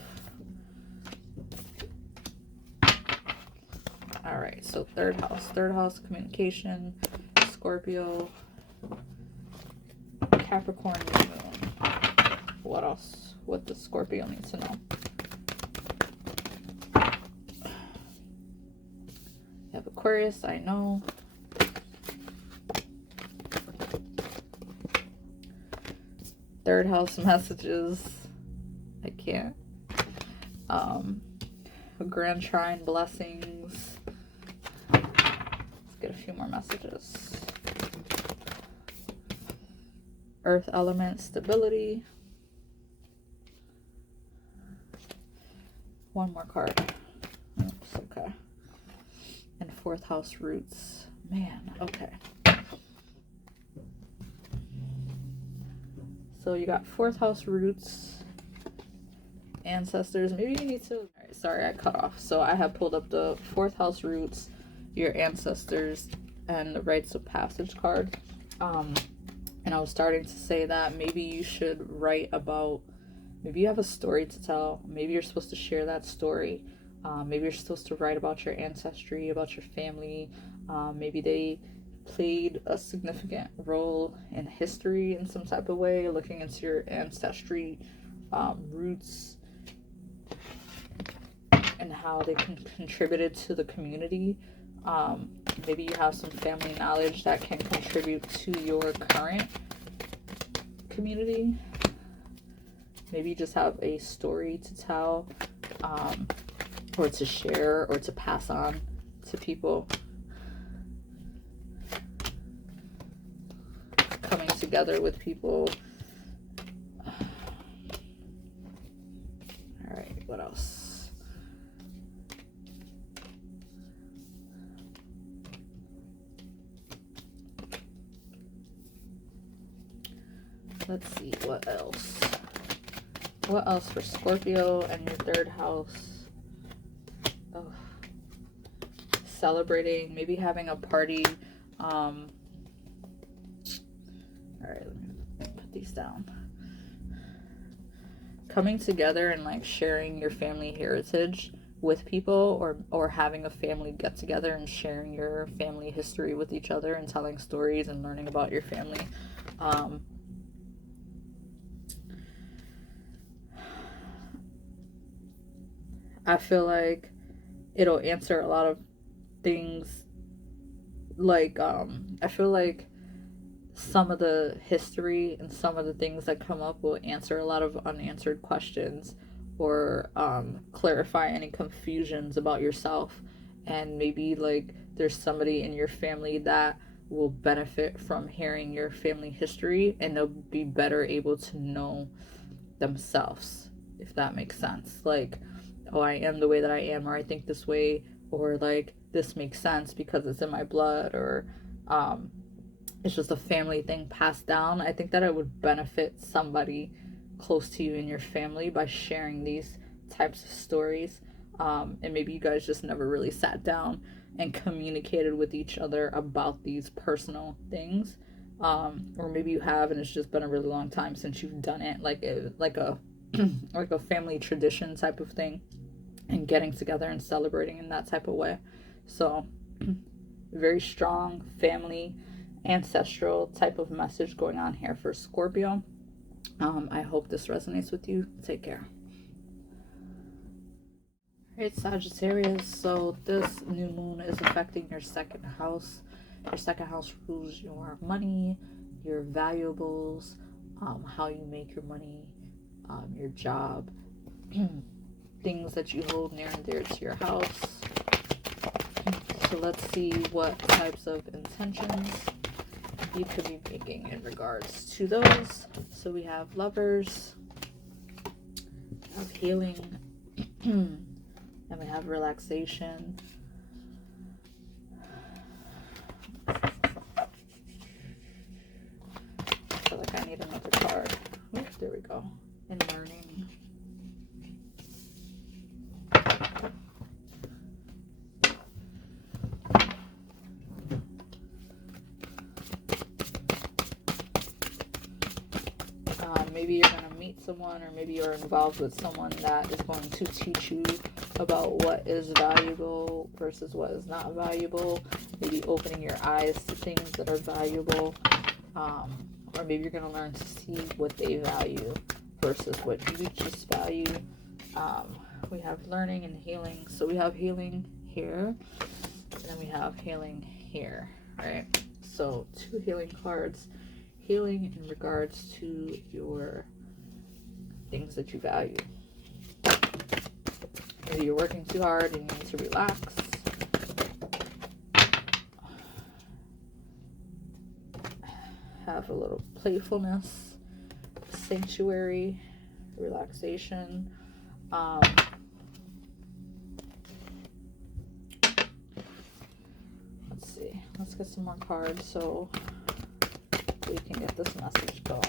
All right, so third house, communication, Scorpio, Capricorn, Moon. What else? What does Scorpio need to know? You have Aquarius, I know. Third house messages. I can't. Grand Trine blessings. Let's get a few more messages. Earth element stability. One more card. Oops, okay. And fourth house roots. Man, okay. So you got fourth house roots, ancestors. Maybe you need to... All right, sorry, I cut off. So I have pulled up the fourth house roots, your ancestors, and the rites of passage card. And I was starting to say that maybe you should write about... Maybe you have a story to tell. Maybe you're supposed to share that story. Maybe you're supposed to write about your ancestry, about your family. Maybe they played a significant role in history in some type of way, looking into your ancestry roots and how they contributed to the community. Maybe you have some family knowledge that can contribute to your current community. Maybe you just have a story to tell, or to share, or to pass on to people. Coming together with people. All right, what else? Let's see, what else? What else for Scorpio and your third house? Oh. Celebrating, maybe having a party. All right, let me put these down. Coming together and like sharing your family heritage with people, or having a family get together and sharing your family history with each other and telling stories and learning about your family. I feel like it'll answer a lot of things. Like, I feel like some of the history and some of the things that come up will answer a lot of unanswered questions, or clarify any confusions about yourself. And maybe like there's somebody in your family that will benefit from hearing your family history, and they'll be better able to know themselves, if that makes sense. Like, oh, I am the way that I am, or I think this way, or like this makes sense because it's in my blood, or it's just a family thing passed down. I think that it would benefit somebody close to you in your family by sharing these types of stories. And maybe you guys just never really sat down and communicated with each other about these personal things. Or maybe you have, and it's just been a really long time since you've done it, like a like a family tradition type of thing, and getting together and celebrating in that type of way. So very strong family, ancestral type of message going on here for Scorpio. I hope this resonates with you. Take care. Right, Sagittarius. So this new moon is affecting your second house. Your second house rules your money, your valuables, how you make your money, your job, things that you hold near and dear to your house. So let's see what types of intentions you could be making in regards to those. So we have Lovers, we have Healing, and we have Relaxation. I feel like I need another card. Ooh, there we go. And Learning. Maybe you're going to meet someone, or maybe you're involved with someone that is going to teach you about what is valuable versus what is not valuable. Maybe opening your eyes to things that are valuable. Or maybe you're going to learn to see what they value versus what you just value. We have Learning and Healing. So we have Healing here, and then we have Healing here, right? So 2 healing cards. Healing in regards to your things that you value. Maybe you're working too hard and you need to relax. Have a little playfulness, sanctuary, relaxation. Let's see. Let's get some more cards so we can get this message going.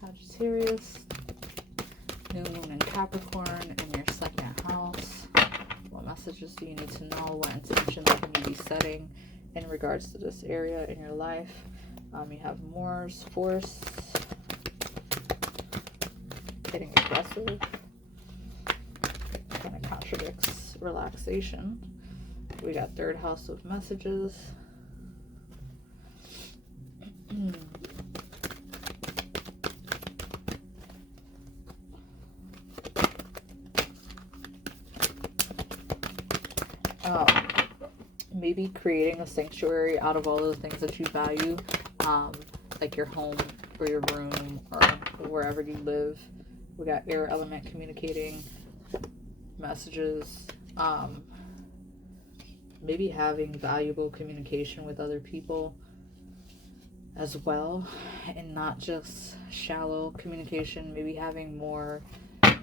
Sagittarius, new moon in Capricorn in your second house. What messages do you need to know? What intentions can you be setting in regards to this area in your life? You have Mars, Force, getting aggressive. Kind of contradicts Relaxation. We got third house of messages. Maybe creating a sanctuary out of all those things that you value, like your home or your room or wherever you live. We got air element communicating messages. Maybe having valuable communication with other people as well, and not just shallow communication. Maybe having more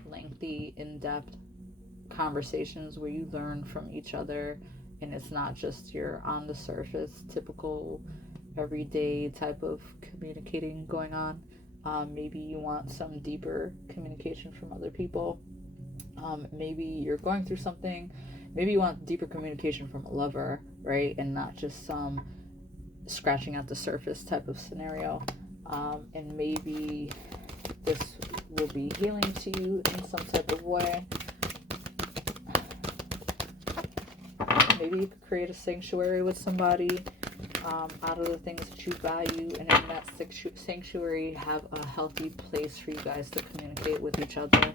lengthy, in-depth conversations where you learn from each other, and it's not just your on the surface typical everyday type of communicating going on. Maybe you want some deeper communication from other people. Maybe you're going through something. Maybe you want deeper communication from a lover, right? And not just some scratching at the surface type of scenario. And maybe this will be healing to you in some type of way. Maybe you could create a sanctuary with somebody out of the things that you value, and in that sanctuary have a healthy place for you guys to communicate with each other.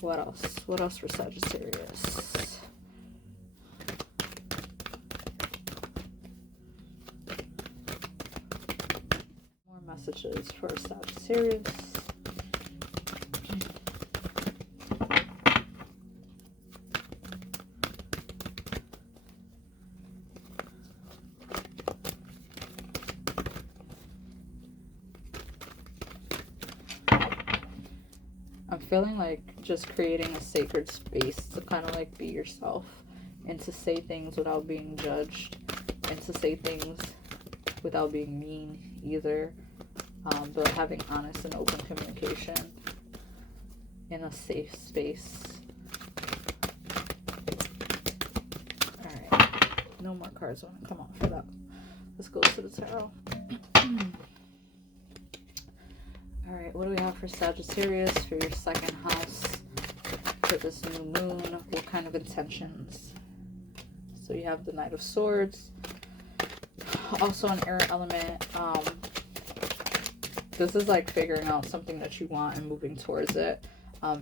What else? What else for Sagittarius? More messages for Sagittarius. I'm feeling like just creating a sacred space to kind of like be yourself and to say things without being judged, and to say things without being mean either, but having honest and open communication in a safe space. Alright, no more cards want to come out for that. Let's go to the tarot. Alright, what do we have for Sagittarius for your second house for this new moon? What kind of intentions? So you have the Knight of Swords, also an air element, This is like figuring out something that you want and moving towards it.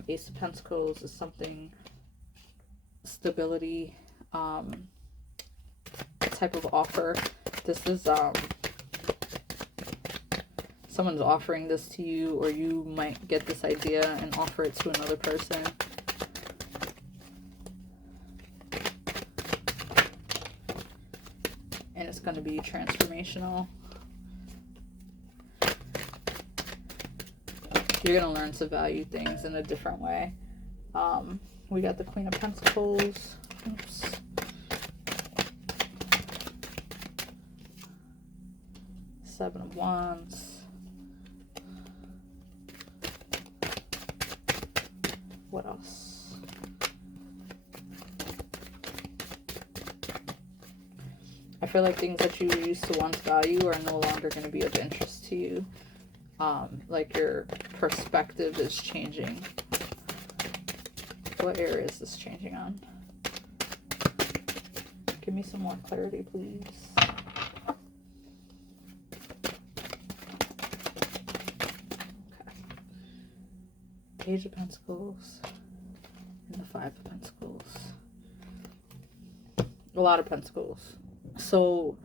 Ace of Pentacles is something, stability, type of offer. This is someone's offering this to you, or you might get this idea and offer it to another person. And it's going to be transformational. You're going to learn to value things in a different way. We got the Queen of Pentacles. Oops. Seven of Wands. What else? I feel like things that you used to once value are no longer going to be of interest to you. Like your perspective is changing. What area is this changing on? Give me some more clarity, please. Okay. Page of Pentacles and the Five of Pentacles. A lot of Pentacles. So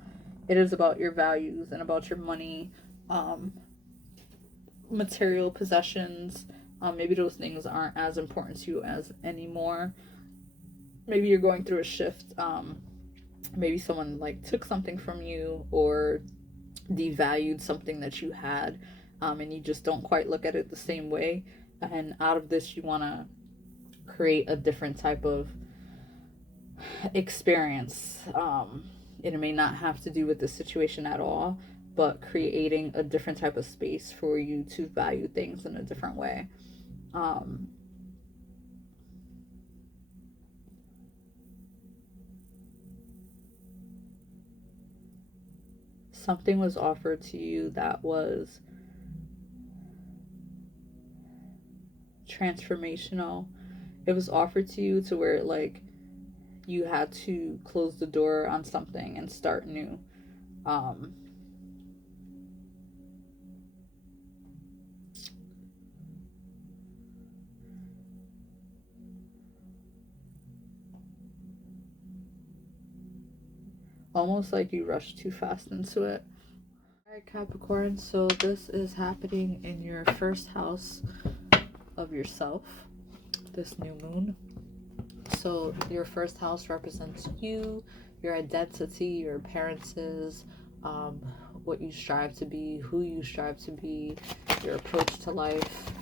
it is about your values and about your money, material possessions. Maybe those things aren't as important to you as anymore. Maybe you're going through a shift. Maybe someone like took something from you or devalued something that you had, and you just don't quite look at it the same way. And out of this, you want to create a different type of experience. It may not have to do with the situation at all, but creating a different type of space for you to value things in a different way. Something was offered to you that was transformational. It was offered to you to where like you had to close the door on something and start new. Almost like you rushed too fast into it. Alright, Capricorn, so this is happening in your first house of yourself, this new moon. So your first house represents you, your identity, your appearances, what you strive to be, who you strive to be, your approach to life.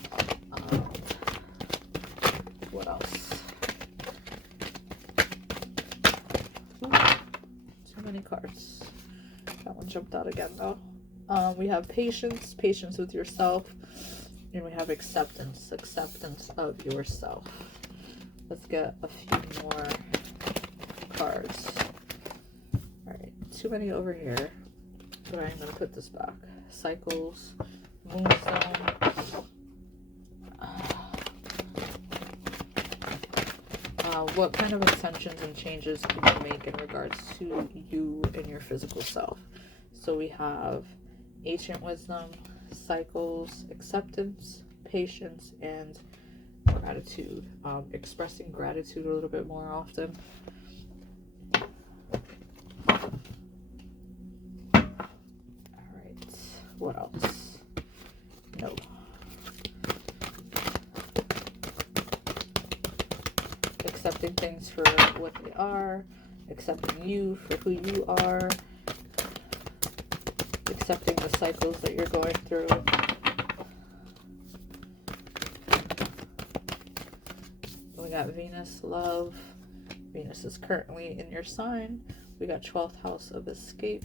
What else? Too many cards. That one jumped out again though. We have patience with yourself, and we have acceptance of yourself. Let's get a few more cards. Alright, too many over here, but I'm going to put this back. Cycles, moonstone. What kind of intentions and changes can you make in regards to you and your physical self? So we have ancient wisdom, cycles, acceptance, patience, and gratitude. Expressing gratitude a little bit more often. Alright, what else? No. Accepting things for what they are, accepting you for who you are, accepting the cycles that you're going through. We got Venus, love. Venus is currently in your sign. We got 12th house of escape.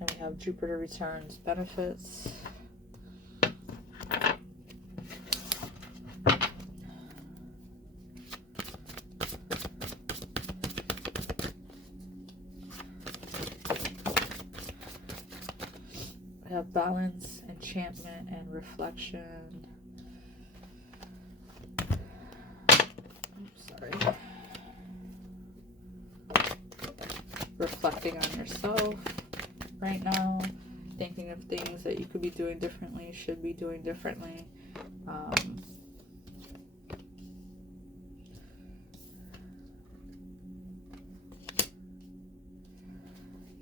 And we have Jupiter returns, benefits. We have balance, enchantment, and reflection. Reflecting on yourself right now, thinking of things that you could be doing differently, should be doing differently.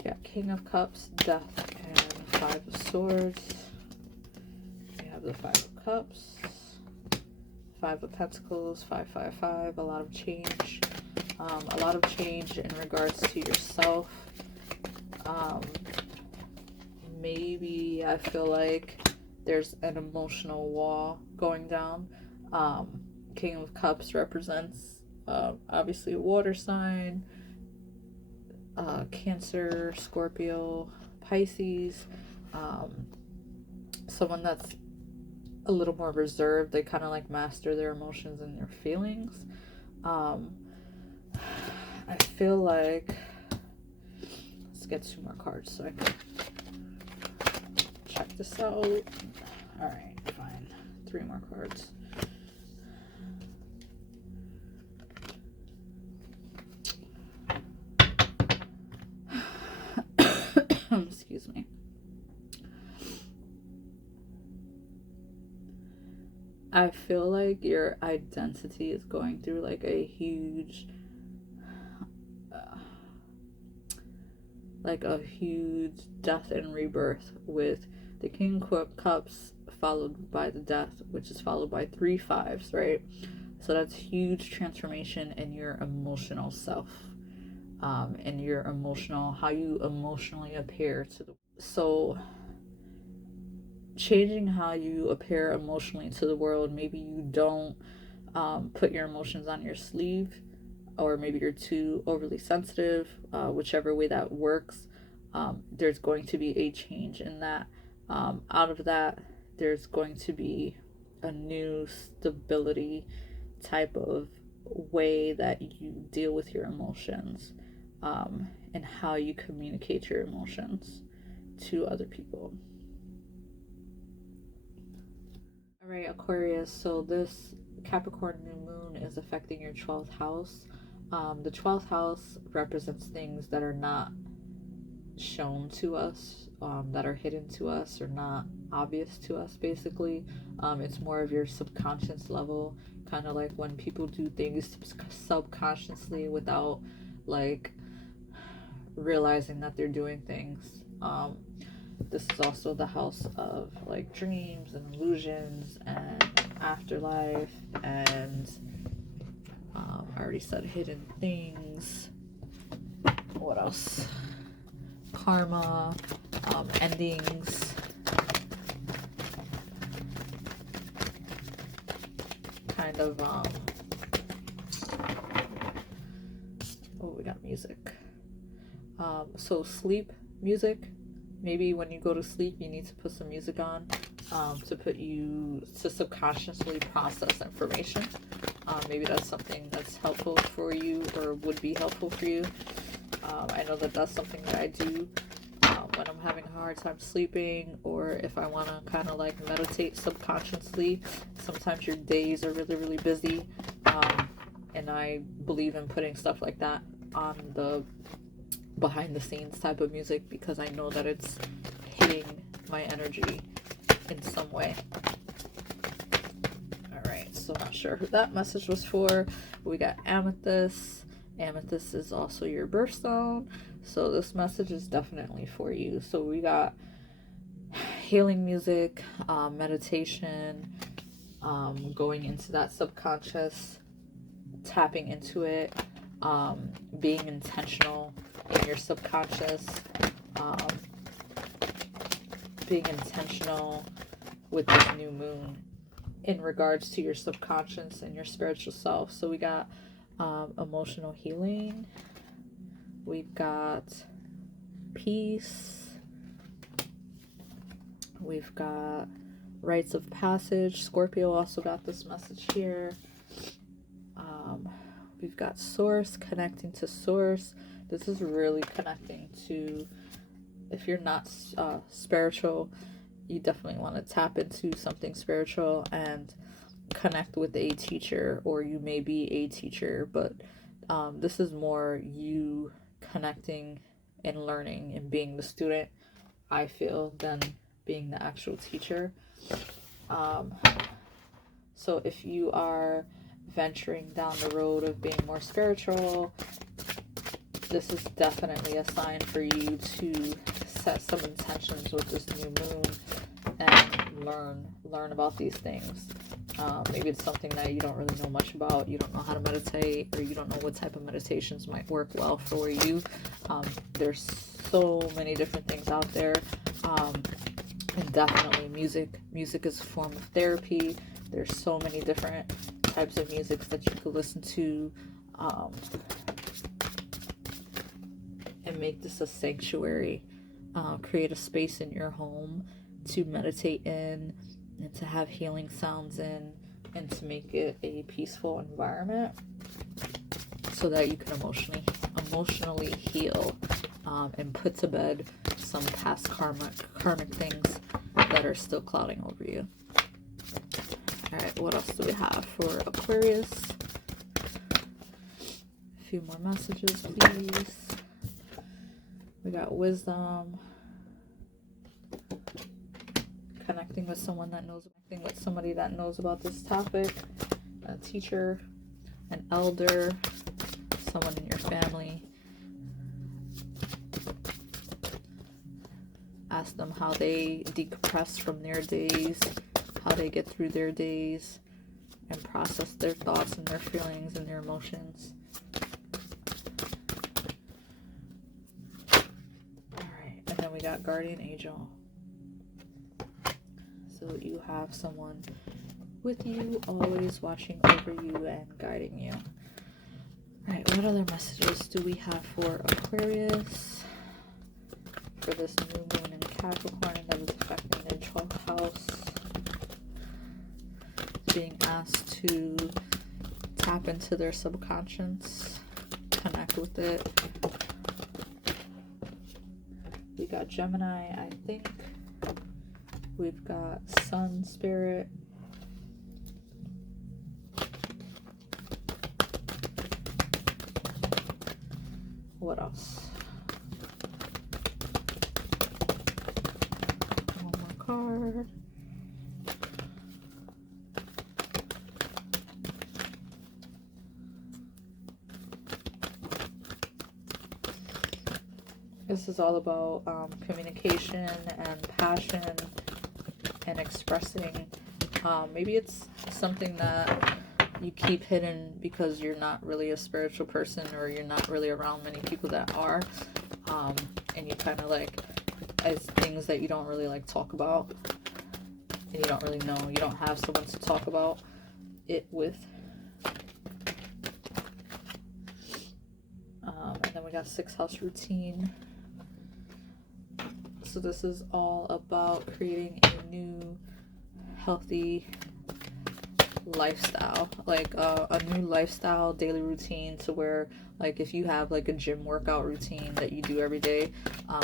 Yeah, King of Cups, Death, and Five of Swords. We have the Five of Cups, Five of Pentacles, 555, a lot of change. A lot of change in regards to yourself. Maybe I feel like there's an emotional wall going down. King of Cups represents obviously a water sign, Cancer, Scorpio, Pisces, someone that's a little more reserved. They kind of like master their emotions and their feelings. I feel like, let's get 2 more cards so I can check this out. All right, fine. 3 more cards. Excuse me. I feel like your identity is going through like a huge death and rebirth, with the King of Cups followed by the Death, which is followed by 3 5s, right? So that's huge transformation in your emotional self, and your how you emotionally appear to the. So changing how you appear emotionally to the world. Maybe you don't put your emotions on your sleeve, or maybe you're too overly sensitive, whichever way that works. There's going to be a change in that. Out of that, there's going to be a new stability type of way that you deal with your emotions, and how you communicate your emotions to other people. All right, Aquarius, so this Capricorn new moon is affecting your 12th house. The 12th house represents things that are not shown to us, that are hidden to us or not obvious to us, basically. It's more of your subconscious level, kind of like when people do things subconsciously without like realizing that they're doing things. This is also the house of like dreams and illusions and afterlife, and I already said hidden things. What else? Karma, endings, kind of oh, we got music. So sleep music. Maybe when you go to sleep, you need to put some music on, to subconsciously process information. Maybe that's something that's helpful for you, or would be helpful for you. I know that that's something that I do when I'm having a hard time sleeping, or if I want to kind of like meditate subconsciously. Sometimes your days are really, really busy, and I believe in putting stuff like that on the behind the scenes type of music, because I know that it's hitting my energy in some way. All right, so not sure who that message was for. We got Amethyst. Amethyst is also your birthstone, so this message is definitely for you. So we got healing music, meditation, going into that subconscious, tapping into it, being intentional in your subconscious, being intentional with this new moon in regards to your subconscious and your spiritual self. So we got emotional healing, we've got peace, we've got rites of passage. Scorpio also got this message here. We've got source, connecting to source. This is really connecting to, if you're not spiritual, you definitely want to tap into something spiritual and connect with a teacher, or you may be a teacher, but this is more you connecting and learning and being the student, I feel, than being the actual teacher. So if you are venturing down the road of being more spiritual, this is definitely a sign for you to set some intentions with this new moon and learn about these things. Maybe it's something that you don't really know much about, you don't know how to meditate, or you don't know what type of meditations might work well for you. There's so many different things out there, and definitely music is a form of therapy. There's so many different types of music that you could listen to, and make this a sanctuary. Create a space in your home to meditate in, and to have healing sounds in, and to make it a peaceful environment so that you can emotionally heal, and put to bed some past karmic things that are still clouding over you. All right, what else do we have for Aquarius? A few more messages, please. We got wisdom, connecting with somebody that knows about this topic, a teacher, an elder, someone in your family. Ask them how they decompress from their days, how they get through their days, and process their thoughts and their feelings and their emotions. Alright, and then we got guardian angel. So you have someone with you, always watching over you and guiding you. Alright, what other messages do we have for Aquarius for this new moon in Capricorn that is affecting their 12th house? Being asked to tap into their subconscious, connect with it. We got Gemini, I think. We've got Sun Spirit. What else? One more card. This is all about communication and passion and expressing. Maybe it's something that you keep hidden because you're not really a spiritual person, or you're not really around many people that are, and you kind of like, as things that you don't really like talk about, and you don't really know, you don't have someone to talk about it with. And then we got 6th house routine. So this is all about creating a new healthy lifestyle, like a new lifestyle daily routine, to where, like, if you have like a gym workout routine that you do every day,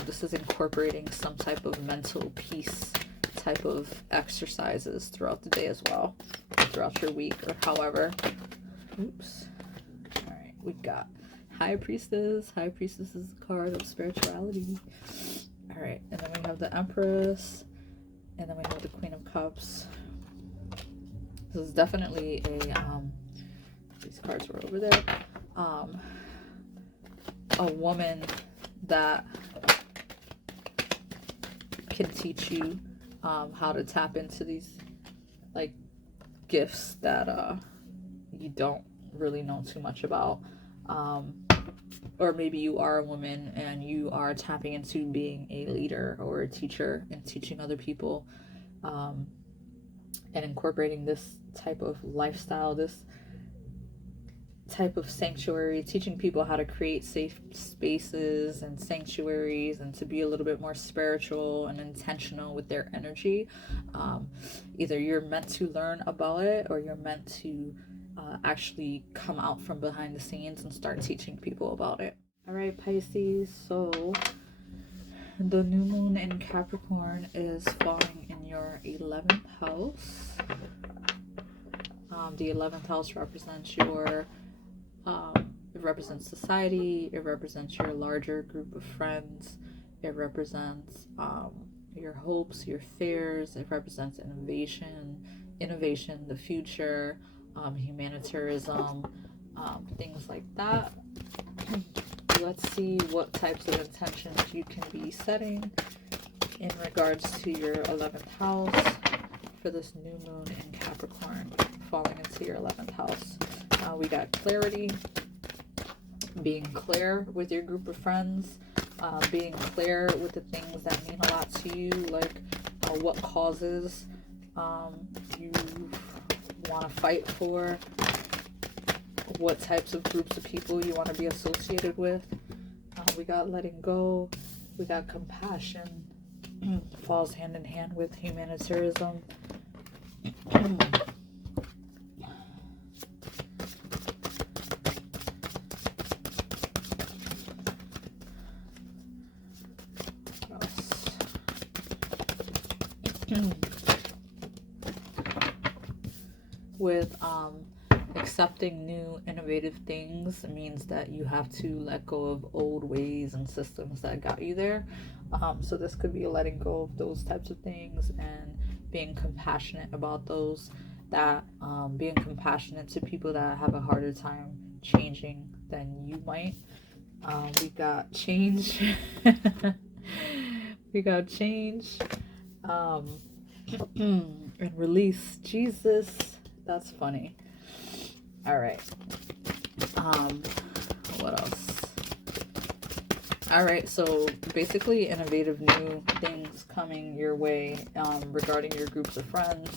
this is incorporating some type of mental peace type of exercises throughout the day as well, throughout your week, or however. Oops. All right, we got High Priestess. High Priestess is a card of spirituality. All right, and then we have the Empress, and then we have the Queen of Cups. This is definitely a these cards were over there, a woman that can teach you how to tap into these like gifts that you don't really know too much about, or maybe you are a woman and you are tapping into being a leader or a teacher and teaching other people, and incorporating this type of lifestyle, this type of sanctuary, teaching people how to create safe spaces and sanctuaries, and to be a little bit more spiritual and intentional with their energy. Either you're meant to learn about it, or you're meant to actually come out from behind the scenes and start teaching people about it. All right, Pisces, so the new moon in Capricorn is falling in your 11th house. The 11th house represents your it represents society, it represents your larger group of friends, It represents your hopes, your fears. It represents innovation, the future, humanitarianism, things like that. Let's see what types of intentions you can be setting in regards to your 11th house for this new moon in Capricorn falling into your 11th house. We got clarity, being clear with your group of friends, being clear with the things that mean a lot to you, like what causes you want to fight for, what types of groups of people you want to be associated with. We got letting go, we got compassion, falls hand in hand with humanitarianism. With accepting new innovative things means that you have to let go of old ways and systems that got you there. So this could be letting go of those types of things and being compassionate about those, that being compassionate to people that have a harder time changing than you might. We got change. We got change. And release. Jesus, that's funny. All right. What else? All right, so basically innovative new things coming your way regarding your groups of friends,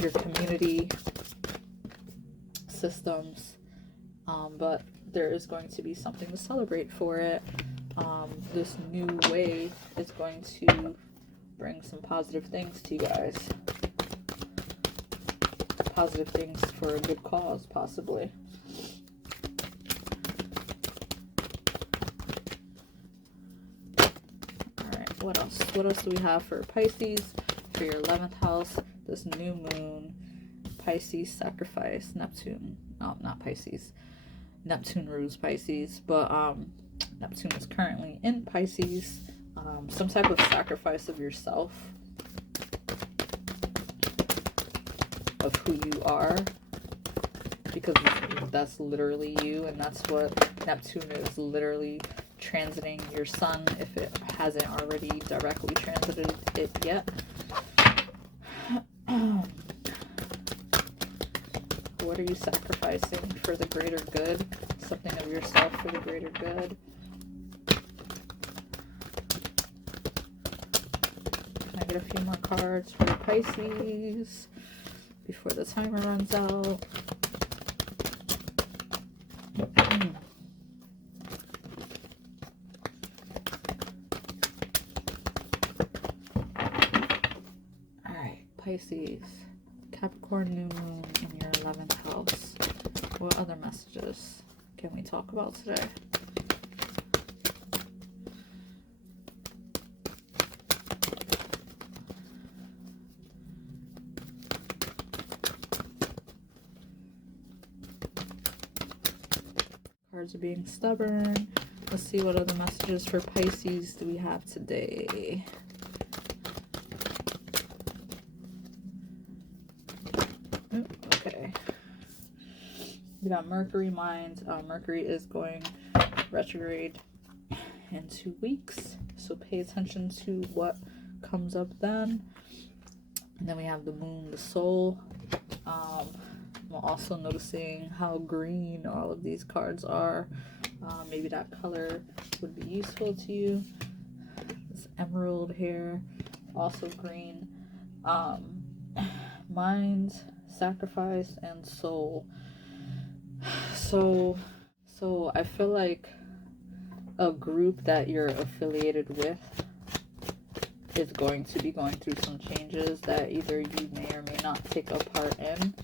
your community systems, but there is going to be something to celebrate for it. This new way is going to bring some positive things to you guys. Positive things for a good cause, possibly. Alright, what else? What else do we have for Pisces? For your 11th house, this new moon, Pisces sacrifice, Neptune. No, not Pisces. Neptune rules Pisces, but Neptune is currently in Pisces. Some type of sacrifice of yourself, of who you are, because that's literally you, and that's what Neptune is literally transiting your sun, if it hasn't already directly transited it yet. What are you sacrificing for the greater good? Something of yourself for the greater good. Can I get a few more cards for Pisces before the timer runs out? Alright, Pisces, Capricorn new moon in your 11th house. What other messages can we talk about today? Cards are being stubborn. Let's see what other messages for Pisces do we have today. Okay. We got Mercury mind. Mercury is going retrograde in 2 weeks, so pay attention to what comes up then. And then we have the moon, the soul. I'm also noticing how green all of these cards are. Maybe that color would be useful to you. This emerald here, also green. Mind, sacrifice, and soul. So I feel like a group that you're affiliated with is going to be going through some changes that either you may or may not take a part in,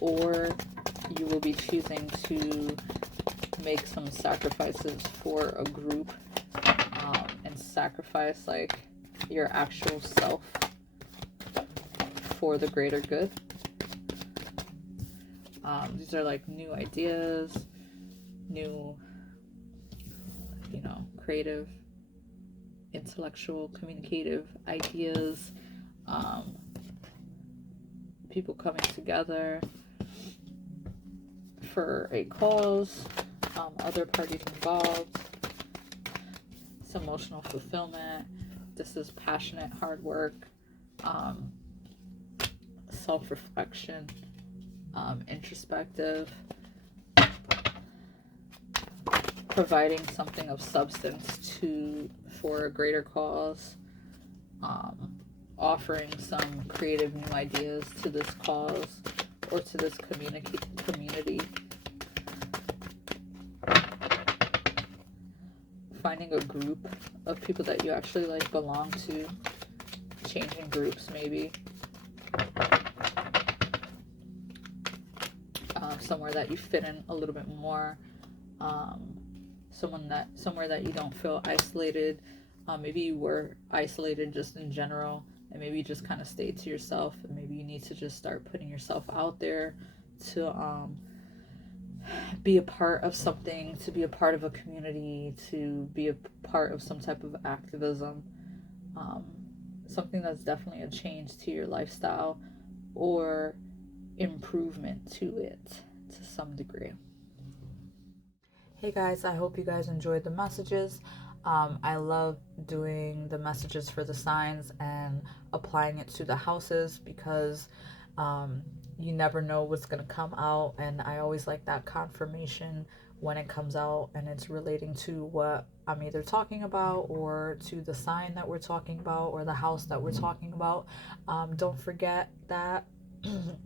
or you will be choosing to make some sacrifices for a group, and sacrifice like your actual self for the greater good. These are like new ideas, new, creative intellectual, communicative ideas, people coming together for a cause, other parties involved, it's emotional fulfillment. This is passionate, hard work, self-reflection, introspective, providing something of substance for a greater cause, offering some creative new ideas to this cause or to this community, finding a group of people that you actually like belong to, changing groups maybe, somewhere that you fit in a little bit more, somewhere that you don't feel isolated. Maybe you were isolated just in general, and maybe you just kind of stayed to yourself, and maybe you need to just start putting yourself out there to be a part of something, to be a part of a community, to be a part of some type of activism, something that's definitely a change to your lifestyle or improvement to it to some degree. Hey guys, I hope you guys enjoyed the messages. I love doing the messages for the signs and applying it to the houses because you never know what's going to come out, and I always like that confirmation when it comes out and it's relating to what I'm either talking about or to the sign that we're talking about or the house that we're talking about. Don't forget that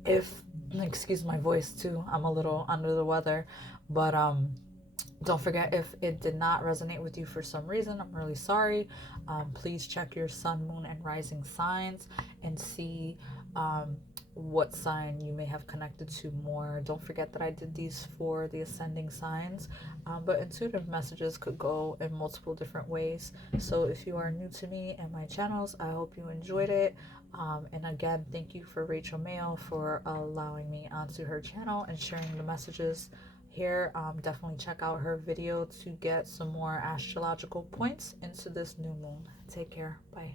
excuse my voice too, I'm a little under the weather, but don't forget, if it did not resonate with you for some reason, I'm really sorry. Please check your sun, moon, and rising signs and see what sign you may have connected to more. Don't forget that I did these for the ascending signs, but intuitive messages could go in multiple different ways. So if you are new to me and my channels, I hope you enjoyed it. And again, thank you for Rachel Mayo for allowing me onto her channel and sharing the messages here. Definitely check out her video to get some more astrological points into this new moon. Take care. Bye.